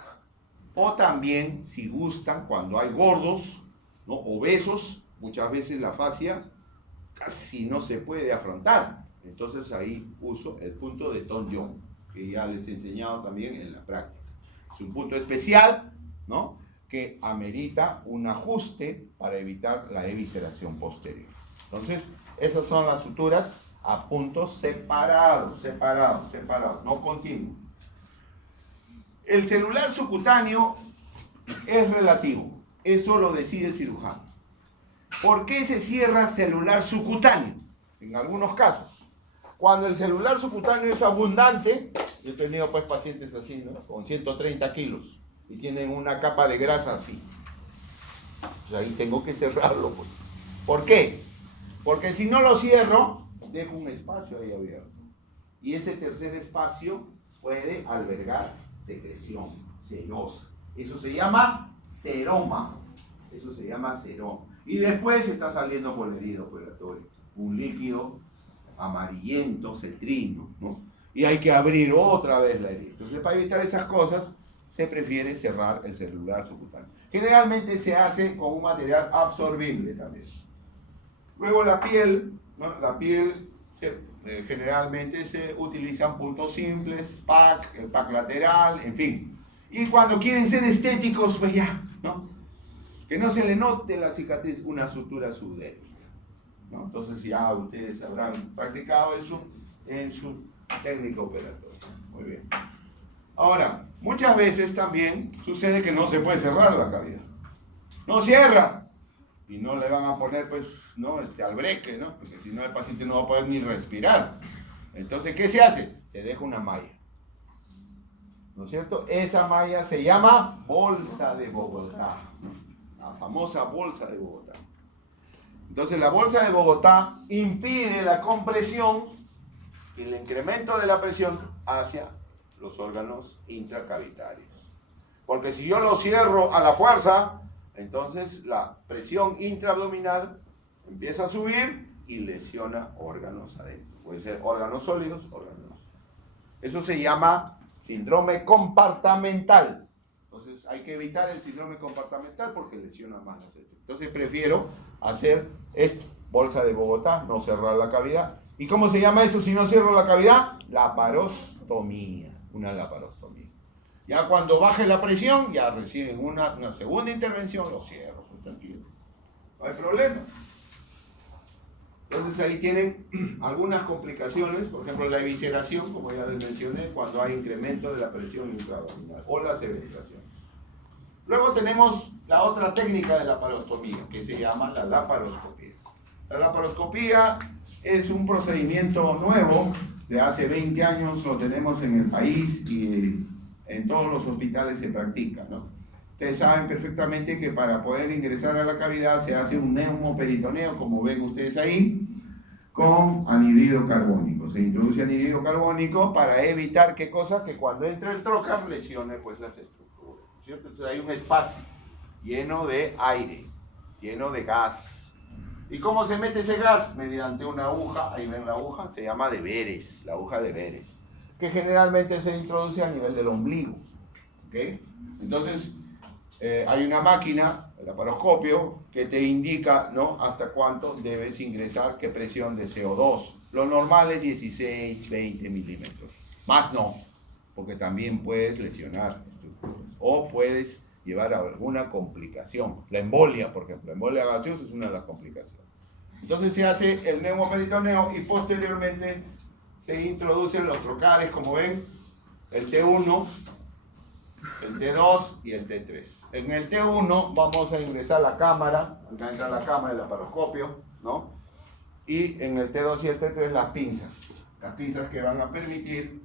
O también, si gustan, cuando hay gordos, ¿no? Obesos, muchas veces la fascia casi no se puede afrontar. Entonces ahí uso el punto de Ton-Young, que ya les he enseñado también en la práctica. Es un punto especial, ¿no?, que amerita un ajuste para evitar la evisceración posterior. Entonces, esas son las suturas a puntos separados, no continuos. El celular subcutáneo es relativo, eso lo decide el cirujano. ¿Por qué se cierra celular subcutáneo? En algunos casos, cuando el celular subcutáneo es abundante, yo he tenido pues pacientes así, ¿no?, con 130 kilos y tienen una capa de grasa así, pues ahí tengo que cerrarlo, pues. ¿Por qué? Porque si no lo cierro, dejo un espacio ahí abierto, y ese tercer espacio puede albergar secreción serosa. Eso se llama seroma. Y después está saliendo por la herida operatoria un líquido amarillento, cetrino, ¿no? Y hay que abrir otra vez la herida. Entonces, para evitar esas cosas, se prefiere cerrar el celular subcutáneo. Generalmente se hace con un material absorbible también. Luego la piel, ¿no? La piel generalmente se utilizan puntos simples, PAC, el PAC lateral, en fin. Y cuando quieren ser estéticos, pues ya, ¿no?, que no se le note la cicatriz, una sutura subdérmica, ¿no? Entonces ya ustedes habrán practicado eso en su técnica operatoria. Muy bien. Ahora, muchas veces también sucede que no se puede cerrar la cavidad. No cierra. Y no le van a poner, pues, ¿no?, albreque, ¿no? Porque si no, el paciente no va a poder ni respirar. Entonces, ¿qué se hace? Se deja una malla, ¿no es cierto? Esa malla se llama bolsa de Bogotá, la famosa bolsa de Bogotá. Entonces, la bolsa de Bogotá impide la compresión y el incremento de la presión hacia los órganos intracavitarios. Porque si yo lo cierro a la fuerza, entonces la presión intraabdominal empieza a subir y lesiona órganos adentro. Puede ser órganos sólidos, órganos. Eso se llama síndrome compartamental. Entonces hay que evitar el síndrome compartamental porque lesiona más las estructuras. Entonces prefiero hacer esto, bolsa de Bogotá, no cerrar la cavidad. ¿Y cómo se llama eso si no cierro la cavidad? Laparostomía, una laparostomía. Ya cuando baje la presión, ya reciben una segunda intervención, lo cierro, pues tranquilo. No hay problema. Entonces ahí tienen algunas complicaciones, por ejemplo la evisceración, como ya les mencioné, cuando hay incremento de la presión intraabdominal o las evitaciones. Luego tenemos la otra técnica de la laparostomía, que se llama la laparoscopía. La laparoscopía es un procedimiento nuevo, de hace 20 años lo tenemos en el país y en todos los hospitales se practica, ¿no? Ustedes saben perfectamente que para poder ingresar a la cavidad se hace un neumoperitoneo, como ven ustedes ahí, con anhídrido carbónico. Se introduce anhídrido carbónico para evitar, ¿qué cosa? Que cuando entre el trocar lesione pues las estructuras, ¿cierto? Entonces hay un espacio lleno de aire, lleno de gas. ¿Y cómo se mete ese gas? Mediante una aguja, ahí ven la aguja, se llama de Veres, la aguja de Veres, que generalmente se introduce a nivel del ombligo, ¿ok? Entonces, hay una máquina, el laparoscopio, que te indica, ¿no?, hasta cuánto debes ingresar, qué presión de CO2. Lo normal es 16, 20 milímetros. Más no, porque también puedes lesionar estructuras o puedes llevar a alguna complicación. La embolia, por ejemplo, la embolia gaseosa es una de las complicaciones. Entonces se hace el neumoperitoneo y posteriormente se introducen los trocares, como ven, el T1, el T2 y el T3. En el T1 vamos a ingresar la cámara, acá entra la cámara, el laparoscopio, ¿no? Y en el T2 y el T3 las pinzas que van a permitir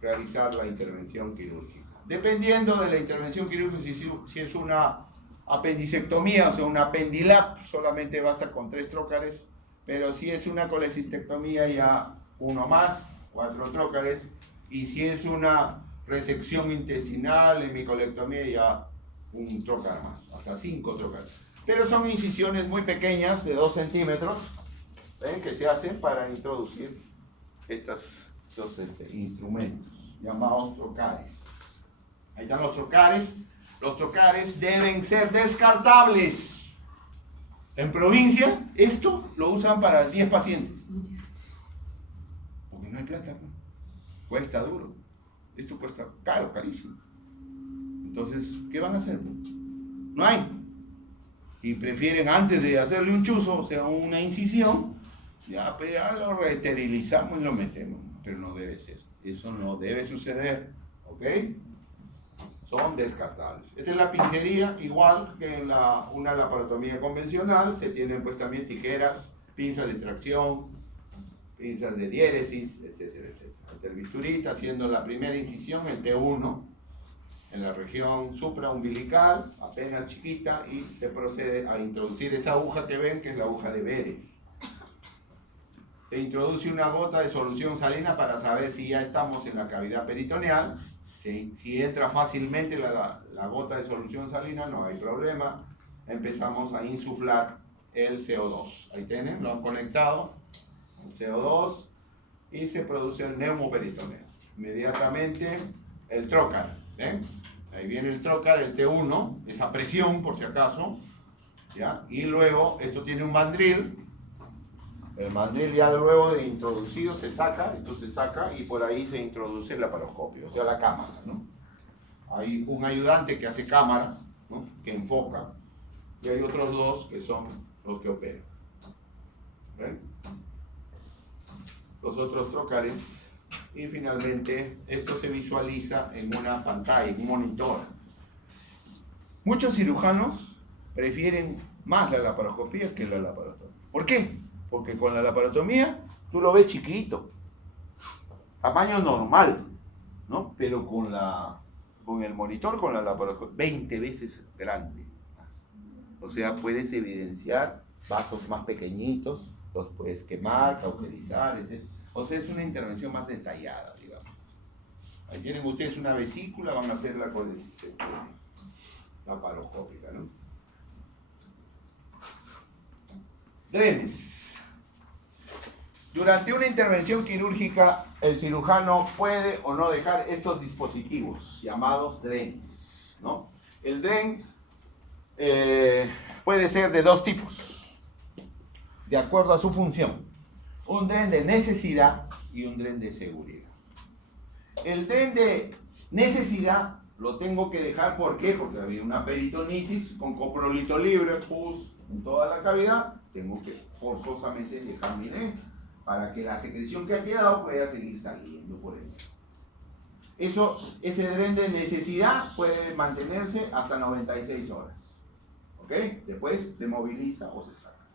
realizar la intervención quirúrgica. Dependiendo de la intervención quirúrgica, si es una apendicectomía, o sea, una apendilap, solamente basta con 3 trócares, pero si es una colecistectomía ya uno más, 4 trócares, y si es una resección intestinal, hemicolectomía, ya un trócar más, hasta 5 trócares. Pero son incisiones muy pequeñas, de 2 centímetros, ¿Ven? Que se hacen para introducir estos instrumentos llamados trocares. Ahí están los trocares. Los trocares deben ser descartables. En provincia, esto lo usan para 10 pacientes. Porque no hay plata, ¿no? Cuesta duro. Esto cuesta caro, carísimo. Entonces, ¿qué van a hacer? No hay. Y prefieren, antes de hacerle un chuzo, o sea, una incisión, ya lo esterilizamos y lo metemos. Pero no debe ser. Eso no debe suceder. ¿Ok? Son descartables. Esta es la pincería, igual que en una laparotomía convencional. Se tienen pues también tijeras, pinzas de tracción, pinzas de diéresis, etcétera, etcétera. El bisturita haciendo la primera incisión, el T1, en la región supraumbilical, apenas chiquita, y se procede a introducir esa aguja que ven, que es la aguja de Veres. Se introduce una gota de solución salina para saber si ya estamos en la cavidad peritoneal. Si entra fácilmente la gota de solución salina, no hay problema. Empezamos a insuflar el CO2. Ahí tienen, lo han conectado, el CO2, y se produce el neumoperitoneo. Inmediatamente el trocar. ¿Ven? Ahí viene el trocar, el T1, esa presión por si acaso. ¿Ya? Y luego, esto tiene un mandril. El mandril ya luego de introducido se saca, esto se saca y por ahí se introduce el laparoscopio, o sea la cámara, ¿no? Hay un ayudante que hace cámara, ¿no? Que enfoca, y hay otros dos que son los que operan. ¿Ven? Los otros trocares, y finalmente esto se visualiza en una pantalla, en un monitor. Muchos cirujanos prefieren más la laparoscopía que la laparotomía. ¿Por qué? Porque con la laparotomía tú lo ves chiquito, tamaño normal, ¿no? Pero con el monitor, con la laparoscopia, 20 veces grande más. O sea, puedes evidenciar vasos más pequeñitos, los puedes quemar, cauterizar, etc. O sea, es una intervención más detallada, digamos. Ahí tienen ustedes una vesícula, van a hacerla con el sistema laparoscópica, ¿no? Drenes. Durante una intervención quirúrgica, el cirujano puede o no dejar estos dispositivos llamados drenes, ¿no? El dren puede ser de dos tipos, de acuerdo a su función. Un dren de necesidad y un dren de seguridad. El dren de necesidad lo tengo que dejar, ¿por qué? Porque había una peritonitis con coprolito libre, pus en toda la cavidad, tengo que forzosamente dejar mi dren para que la secreción que ha quedado pueda seguir saliendo por él. Ese dren de necesidad puede mantenerse hasta 96 horas. ¿Ok? Después se moviliza o se saca.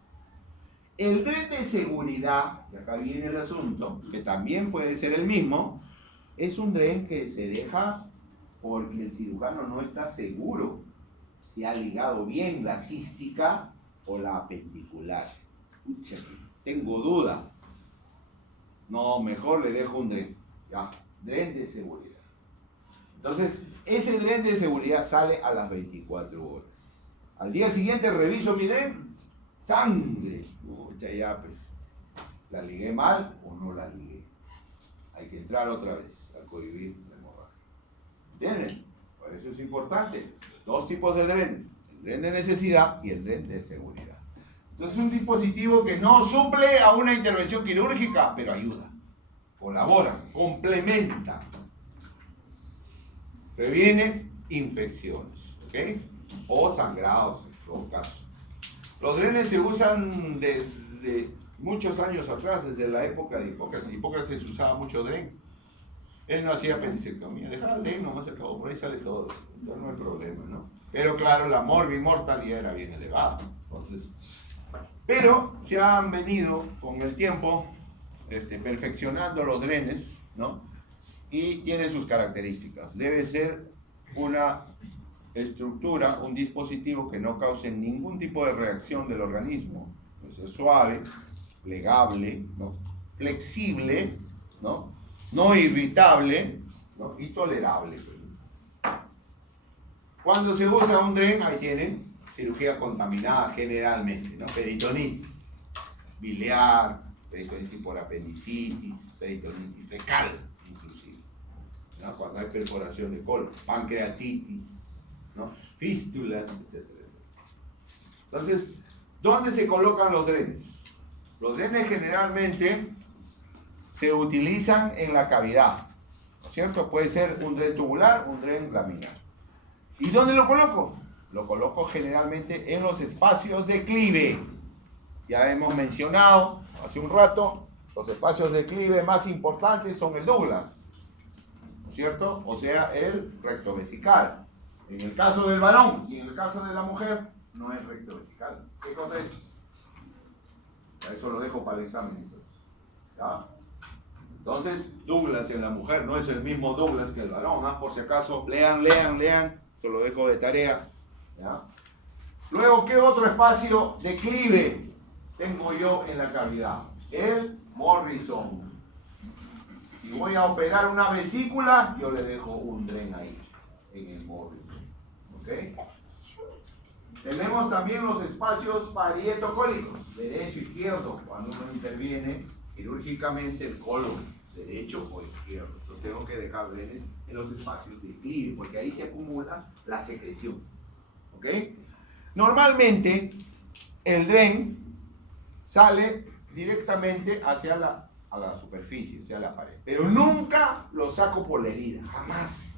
El dren de seguridad, y acá viene el asunto, que también puede ser el mismo, es un dren que se deja porque el cirujano no está seguro si ha ligado bien la cística o la apendicular. Pucha, tengo duda. No, mejor le dejo un dren. Ya, dren de seguridad. Entonces, ese dren de seguridad sale a las 24 horas. Al día siguiente reviso mi dren. Sangre. Pucha, ya pues, ¿la ligué mal o no la ligué? Hay que entrar otra vez a cohibir la hemorragia. ¿Entienden? Por eso es importante. Dos tipos de drenes. El dren de necesidad y el dren de seguridad. Entonces es un dispositivo que no suple a una intervención quirúrgica, pero ayuda, colabora, complementa, previene infecciones, ¿ok? O sangrados, en todo caso. Los drenes se usan desde muchos años atrás, desde la época de Hipócrates. Hipócrates usaba mucho dren. Él no hacía apendicectomía, dejaba el dren, nomás se acabó, por ahí sale todo, entonces no hay problema, ¿no? Pero claro, la mortalidad era bien elevada, entonces... Pero se han venido con el tiempo perfeccionando los drenes, ¿no? Y tiene sus características. Debe ser una estructura, un dispositivo que no cause ningún tipo de reacción del organismo. Debe ser suave, plegable, ¿no? Flexible, ¿no? No irritable, ¿no? Y tolerable. Cuando se usa un dren, ahí tienen cirugía contaminada generalmente, ¿no? Peritonitis. biliar, peritonitis por apendicitis, peritonitis fecal, inclusive, ¿no? Cuando hay perforación de colon, pancreatitis, ¿no? Fístulas, etc. Entonces, ¿dónde se colocan los drenes? Los drenes generalmente se utilizan en la cavidad, ¿no es cierto? Puede ser un dren tubular, un dren laminar. ¿Y dónde lo coloco? Lo coloco generalmente en los espacios de clive. Ya hemos mencionado hace un rato, los espacios de clive más importantes son el Douglas, ¿no es cierto? O sea, el recto vesical. En el caso del varón y en el caso de la mujer, no es recto vesical. ¿Qué cosa es? Eso lo dejo para el examen, entonces. ¿Ya? Entonces, Douglas en la mujer no es el mismo Douglas que el varón, ¿ah? Por si acaso, lean, se lo dejo de tarea. ¿Ya? Luego, ¿qué otro espacio de clive tengo yo en la cavidad? El Morrison. Si voy a operar una vesícula, yo le dejo un dren ahí, en el Morrison. ¿Ok? Tenemos también los espacios parietocólicos, derecho, izquierdo, cuando uno interviene quirúrgicamente el colon, derecho o izquierdo. Entonces tengo que dejar drenes en los espacios de clive, porque ahí se acumula la secreción. ¿Ok? Normalmente el dren sale directamente hacia a la superficie, hacia la pared, pero nunca lo saco por la herida, jamás.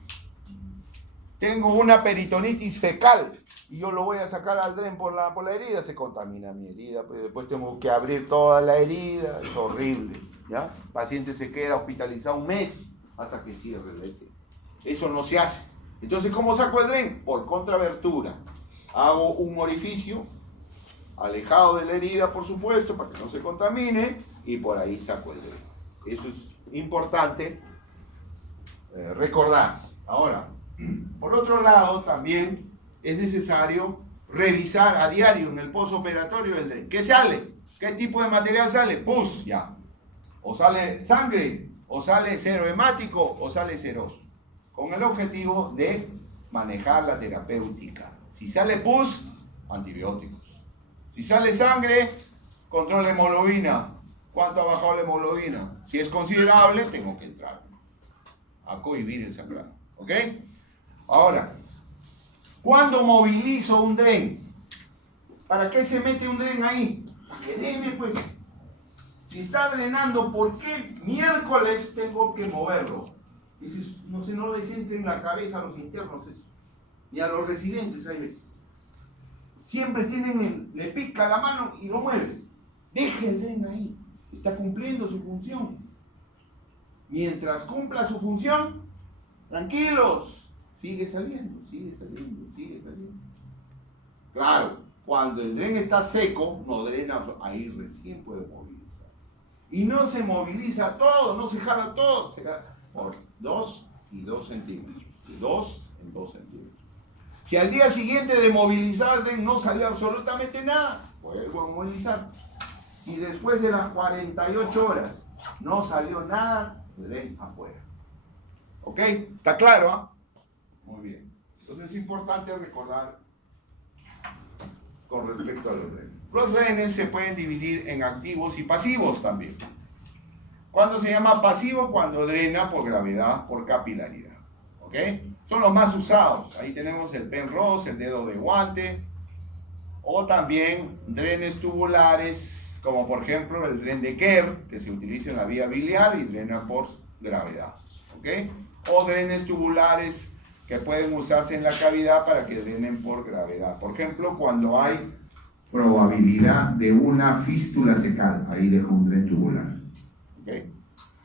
Tengo una peritonitis fecal y yo lo voy a sacar al dren por la herida, se contamina mi herida, pues después tengo que abrir toda la herida, es horrible, ¿ya? El paciente se queda hospitalizado un mes hasta que cierre el ET. Eso no se hace. Entonces, ¿cómo saco el dren? Por contrabertura. Hago un orificio alejado de la herida, por supuesto, para que no se contamine, y por ahí saco el dren. Eso es importante recordar. Ahora, por otro lado, también es necesario revisar a diario en el postoperatorio el dren. ¿Qué sale? ¿Qué tipo de material sale? Pus, ya. O sale sangre, o sale serohemático, o sale seroso. Con el objetivo de manejar la terapéutica. Si sale pus, antibióticos. Si sale sangre, control de hemoglobina. ¿Cuánto ha bajado la hemoglobina? Si es considerable, tengo que entrar a cohibir el sangrado. ¿Ok? Ahora, ¿cuándo movilizo un dren? ¿Para qué se mete un dren ahí? Para que drene, pues. Si está drenando, ¿por qué miércoles tengo que moverlo? Dices, no sé, no les entre en la cabeza a los internos eso. Ni a los residentes, hay veces. Siempre le pica la mano y lo mueve. Deje el dren ahí. Está cumpliendo su función. Mientras cumpla su función, tranquilos. Sigue saliendo. Claro, cuando el dren está seco, no drena, ahí recién puede movilizar. Y no se moviliza todo, no se jala todo, se jala por 2 y 2 centímetros. De 2 en 2 centímetros. Si al día siguiente de movilizar el dren no salió absolutamente nada, vuelvo a movilizar. Y después de las 48 horas no salió nada, el dren afuera. ¿Ok? ¿Está claro? ¿Ah? Muy bien. Entonces es importante recordar con respecto a los drenes. Los drenes se pueden dividir en activos y pasivos también. ¿Cuándo se llama pasivo? Cuando drena por gravedad, por capilaridad. ¿Ok? Son los más usados. Ahí tenemos el Penrose, el dedo de guante, o también drenes tubulares, como por ejemplo el dren de Kerr, que se utiliza en la vía biliar y drena por gravedad. ¿Ok? O drenes tubulares que pueden usarse en la cavidad para que drenen por gravedad. Por ejemplo, cuando hay probabilidad de una fístula fecal, ahí dejo un dren tubular. ¿Okay?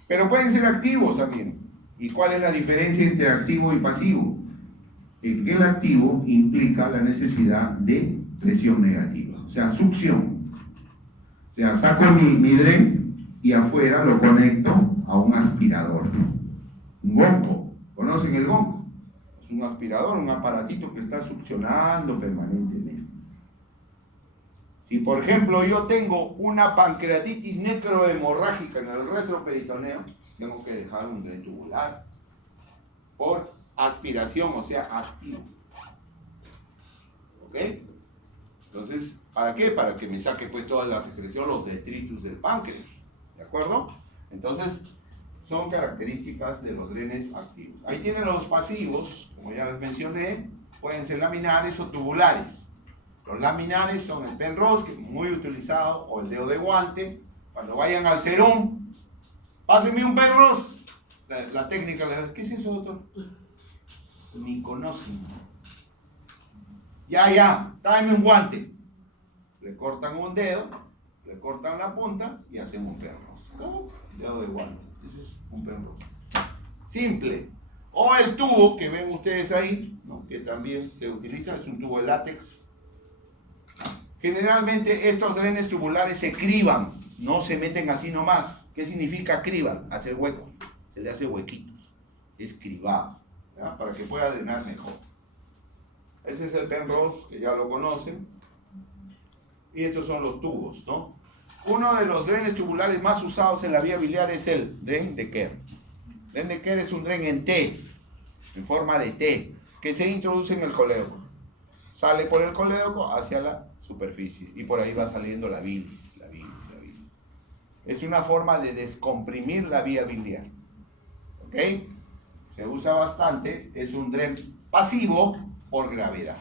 Pero pueden ser activos también. ¿Y cuál es la diferencia entre activo y pasivo? El activo implica la necesidad de presión negativa, o sea, succión. O sea, saco mi dren y afuera lo conecto a un aspirador. Un gonco. ¿Conocen el gonco? Es un aspirador, un aparatito que está succionando permanentemente. Si por ejemplo yo tengo una pancreatitis necrohemorrágica en el retroperitoneo, tengo que dejar un dren tubular por aspiración, o sea, activo. ¿Ok? Entonces, ¿para qué? Para que me saque pues toda la secreción, los detritus del páncreas. ¿De acuerdo? Entonces, son características de los drenes activos. Ahí tienen los pasivos, como ya les mencioné, pueden ser laminares o tubulares. Los laminares son el Penrose, que es muy utilizado, o el dedo de guante. Cuando vayan al serum, pásenme un Penrose. La técnica, ¿qué es eso, doctor? Ni conocen. Ya, tráeme un guante. Le cortan un dedo, le cortan la punta y hacen un Penrose. ¿Cómo? Dedo de guante. Ese es un Penrose. Simple. O el tubo que ven ustedes ahí, ¿no? Que también se utiliza, es un tubo de látex. Generalmente estos drenes tubulares se criban, no se meten así nomás. ¿Qué significa criban? Hacer huecos. Se le hace huequitos. Es cribado, ¿ya? Para que pueda drenar mejor. Ese es el Penrose, que ya lo conocen. Y estos son los tubos, ¿no? Uno de los drenes tubulares más usados en la vía biliar es el dren de Kerr. El dren de Kerr es un dren en T, en forma de T, que se introduce en el colédoco. Sale por el colédoco hacia la superficie y por ahí va saliendo la bilis. Es una forma de descomprimir la vía biliar. ¿Ok? Se usa bastante, es un dren pasivo por gravedad.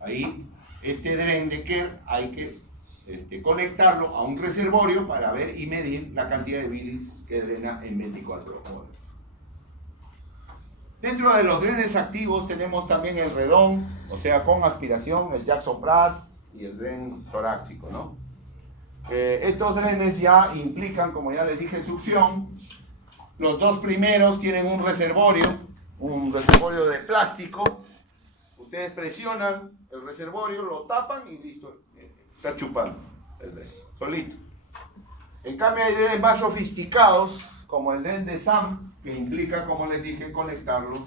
Ahí, este dren de Kerr hay que conectarlo a un reservorio para ver y medir la cantidad de bilis que drena en 24 horas. Dentro de los drenes activos tenemos también el redón, o sea, con aspiración, el Jackson-Pratt y el dren torácico, ¿no? Estos drenes ya implican, como ya les dije, succión. Los dos primeros tienen un reservorio de plástico. Ustedes presionan el reservorio, lo tapan y listo, está chupando el dren, solito. En cambio hay drenes más sofisticados, como el dren de SAM, que implica, como les dije, conectarlo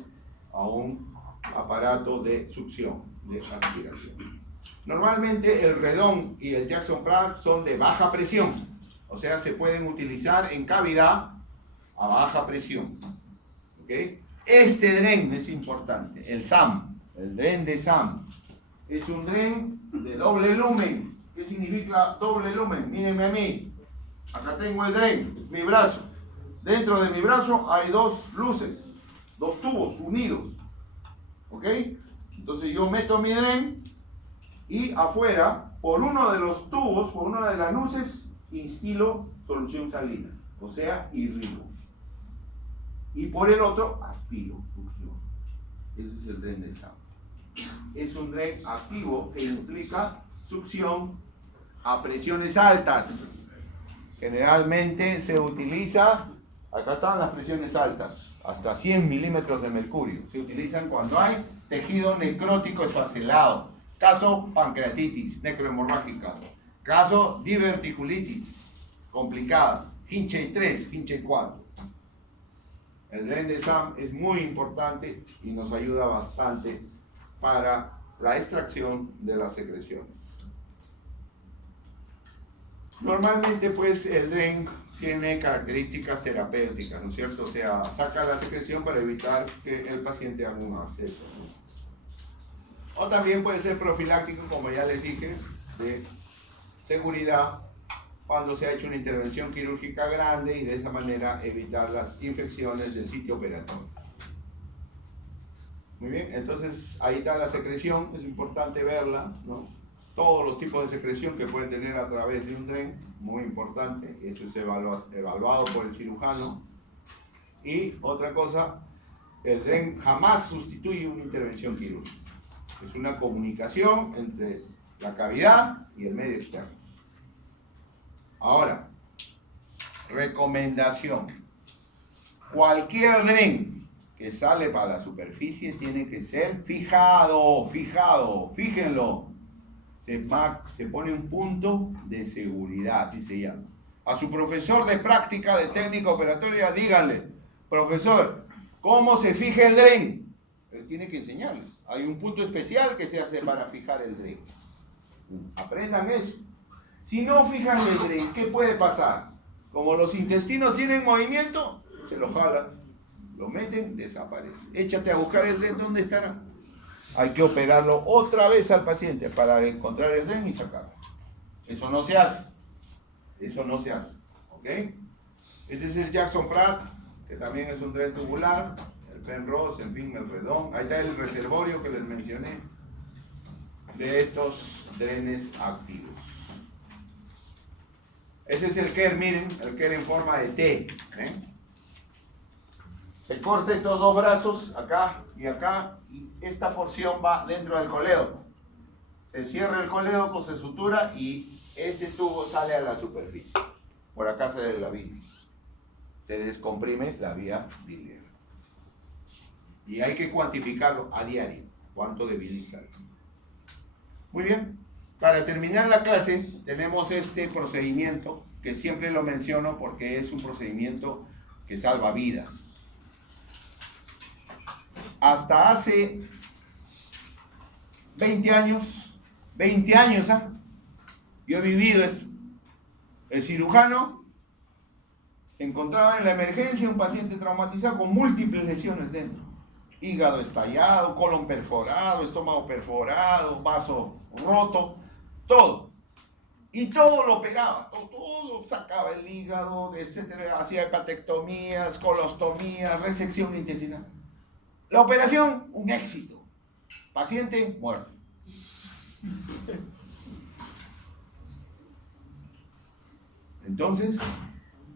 a un aparato de succión, de aspiración. Normalmente el redón y el Jackson-Pratt son de baja presión, o sea, se pueden utilizar en cavidad a baja presión. ¿Okay? Este dren es importante, el SAM, el dren de SAM, es un dren de doble lumen. ¿Qué significa doble lumen? Mírenme a mí, acá tengo el dren, mi brazo. Dentro de mi brazo hay dos luces, dos tubos unidos. ¿Ok? Entonces yo meto mi dren y afuera, por uno de los tubos, por una de las luces, instilo solución salina, o sea, irrigo. Y por el otro, aspiro, succión. Ese es el dren de SAM. Es un dren activo que implica succión a presiones altas. Generalmente se utiliza, acá están las presiones altas, hasta 100 milímetros de mercurio. Se utilizan cuando hay tejido necrótico esfacelado. Caso pancreatitis necrohemorrágica. Caso diverticulitis complicadas. Hinchey 3, Hinchey 4. El dren de SAM es muy importante y nos ayuda bastante para la extracción de las secreciones. Normalmente pues el dren tiene características terapéuticas, ¿no es cierto? O sea, saca la secreción para evitar que el paciente haga un absceso, ¿no? O también puede ser profiláctico, como ya les dije, de seguridad, cuando se ha hecho una intervención quirúrgica grande y de esa manera evitar las infecciones del sitio operatorio. Muy bien, entonces ahí está la secreción, es importante verla, ¿no? Todos los tipos de secreción que pueden tener a través de un dren, muy importante, eso es evaluado por el cirujano. Y otra cosa, el dren jamás sustituye una intervención quirúrgica. Es una comunicación entre la cavidad y el medio externo. Ahora, recomendación. Cualquier dren que sale para la superficie tiene que ser fijado, fíjenlo. Se pone un punto de seguridad, así se llama. A su profesor de práctica de técnica operatoria, díganle, profesor, ¿cómo se fija el dren? Él tiene que enseñarles. Hay un punto especial que se hace para fijar el dren. Aprendan eso. Si no fijan el dren, ¿qué puede pasar? Como los intestinos tienen movimiento, se lo jalan, lo meten, desaparece. Échate a buscar el dren, ¿dónde estará? hay que operarlo otra vez al paciente para encontrar el dren y sacarlo. Eso no se hace. Eso no se hace. ¿Ok? Este es el Jackson Pratt, que también es un dren tubular. El Penrose, en fin, el Redón. Ahí está el reservorio que les mencioné de estos drenes activos. Ese es el Kerr, miren, el Kerr en forma de T. Se corta estos dos brazos, acá y acá, y esta porción va dentro del colédoco. Se cierra el colédoco, se sutura y este tubo sale a la superficie. Por acá sale la bilis. Se descomprime la vía biliar. Y hay que cuantificarlo a diario, cuánto de bilis sale. Muy bien. Para terminar la clase, tenemos este procedimiento, que siempre lo menciono porque es un procedimiento que salva vidas. Hasta hace 20 años, yo he vivido esto. El cirujano encontraba en la emergencia un paciente traumatizado con múltiples lesiones dentro. Hígado estallado, colon perforado, estómago perforado, vaso roto, todo. Y todo lo pegaba, todo sacaba el hígado, etcétera, hacía hepatectomías, colostomías, resección intestinal. La operación, un éxito. Paciente, muerto. Entonces,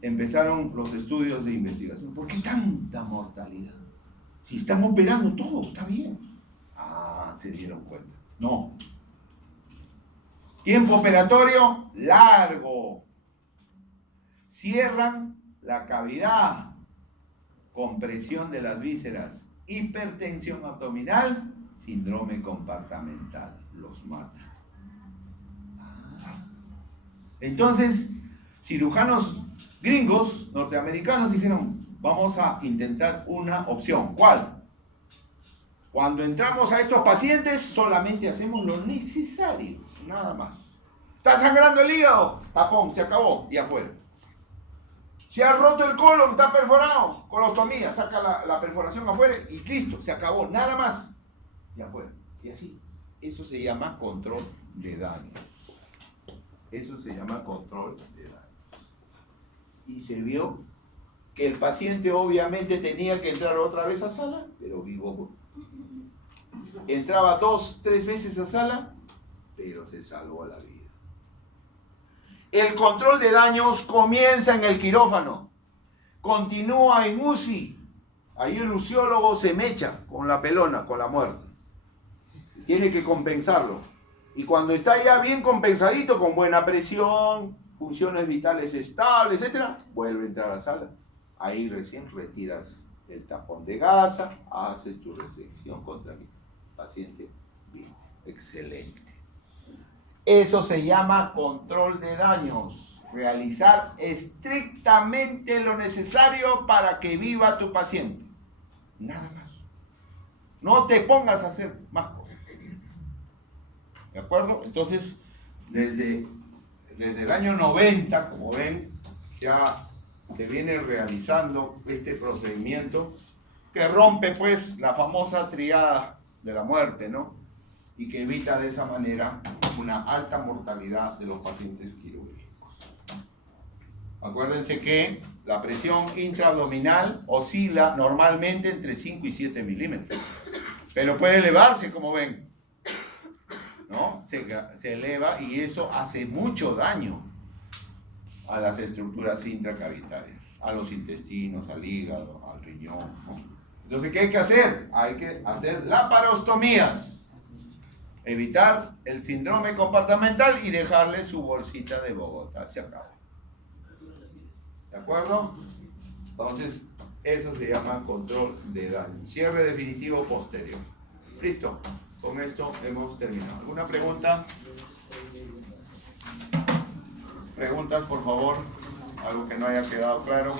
empezaron los estudios de investigación. ¿Por qué tanta mortalidad? Si están operando todo, está bien. Ah, se dieron cuenta. No. Tiempo operatorio largo. Cierran la cavidad. Compresión de las vísceras. Hipertensión abdominal. Síndrome compartamental. Los mata. Entonces, cirujanos gringos, norteamericanos, dijeron, vamos a intentar una opción. ¿Cuál? Cuando entramos a estos pacientes, solamente hacemos lo necesario, nada más. ¿Está sangrando el hígado? Tapón, se acabó, y afuera. Se ha roto el colon, está perforado, colostomía, saca la perforación afuera y listo, se acabó, nada más, y afuera. Y así. Eso se llama control de daños. Eso se llama control de daños. Y se vio que el paciente obviamente tenía que entrar otra vez a sala, pero vivo. Entraba 2, 3 veces a sala, pero se salvó la vida. El control de daños comienza en el quirófano, continúa en UCI. Ahí el uciólogo se mecha con la pelona, con la muerte. Tiene que compensarlo. Y cuando está ya bien compensadito, con buena presión, funciones vitales estables, etc., vuelve a entrar a la sala. Ahí recién retiras el tapón de gasa, haces tu resección contra el paciente bien. Excelente. Eso se llama control de daños. Realizar estrictamente lo necesario para que viva tu paciente. Nada más. No te pongas a hacer más cosas. ¿De acuerdo? Entonces, desde el año 90, como ven, ya se viene realizando este procedimiento que rompe pues la famosa triada de la muerte, ¿no? Y que evita de esa manera una alta mortalidad de los pacientes quirúrgicos. Acuérdense que la presión intraabdominal oscila normalmente entre 5 y 7 milímetros, pero puede elevarse, como ven, ¿no? Se eleva y eso hace mucho daño a las estructuras intracavitarias, a los intestinos, al hígado, al riñón, ¿no? Entonces, ¿qué hay que hacer? Hay que hacer laparostomías, evitar el síndrome compartamental y dejarle su bolsita de Bogotá. Se acabó. ¿De acuerdo? Entonces, eso se llama control de daño. Cierre definitivo posterior. Listo. Con esto hemos terminado. ¿Alguna pregunta? Preguntas, por favor. Algo que no haya quedado claro.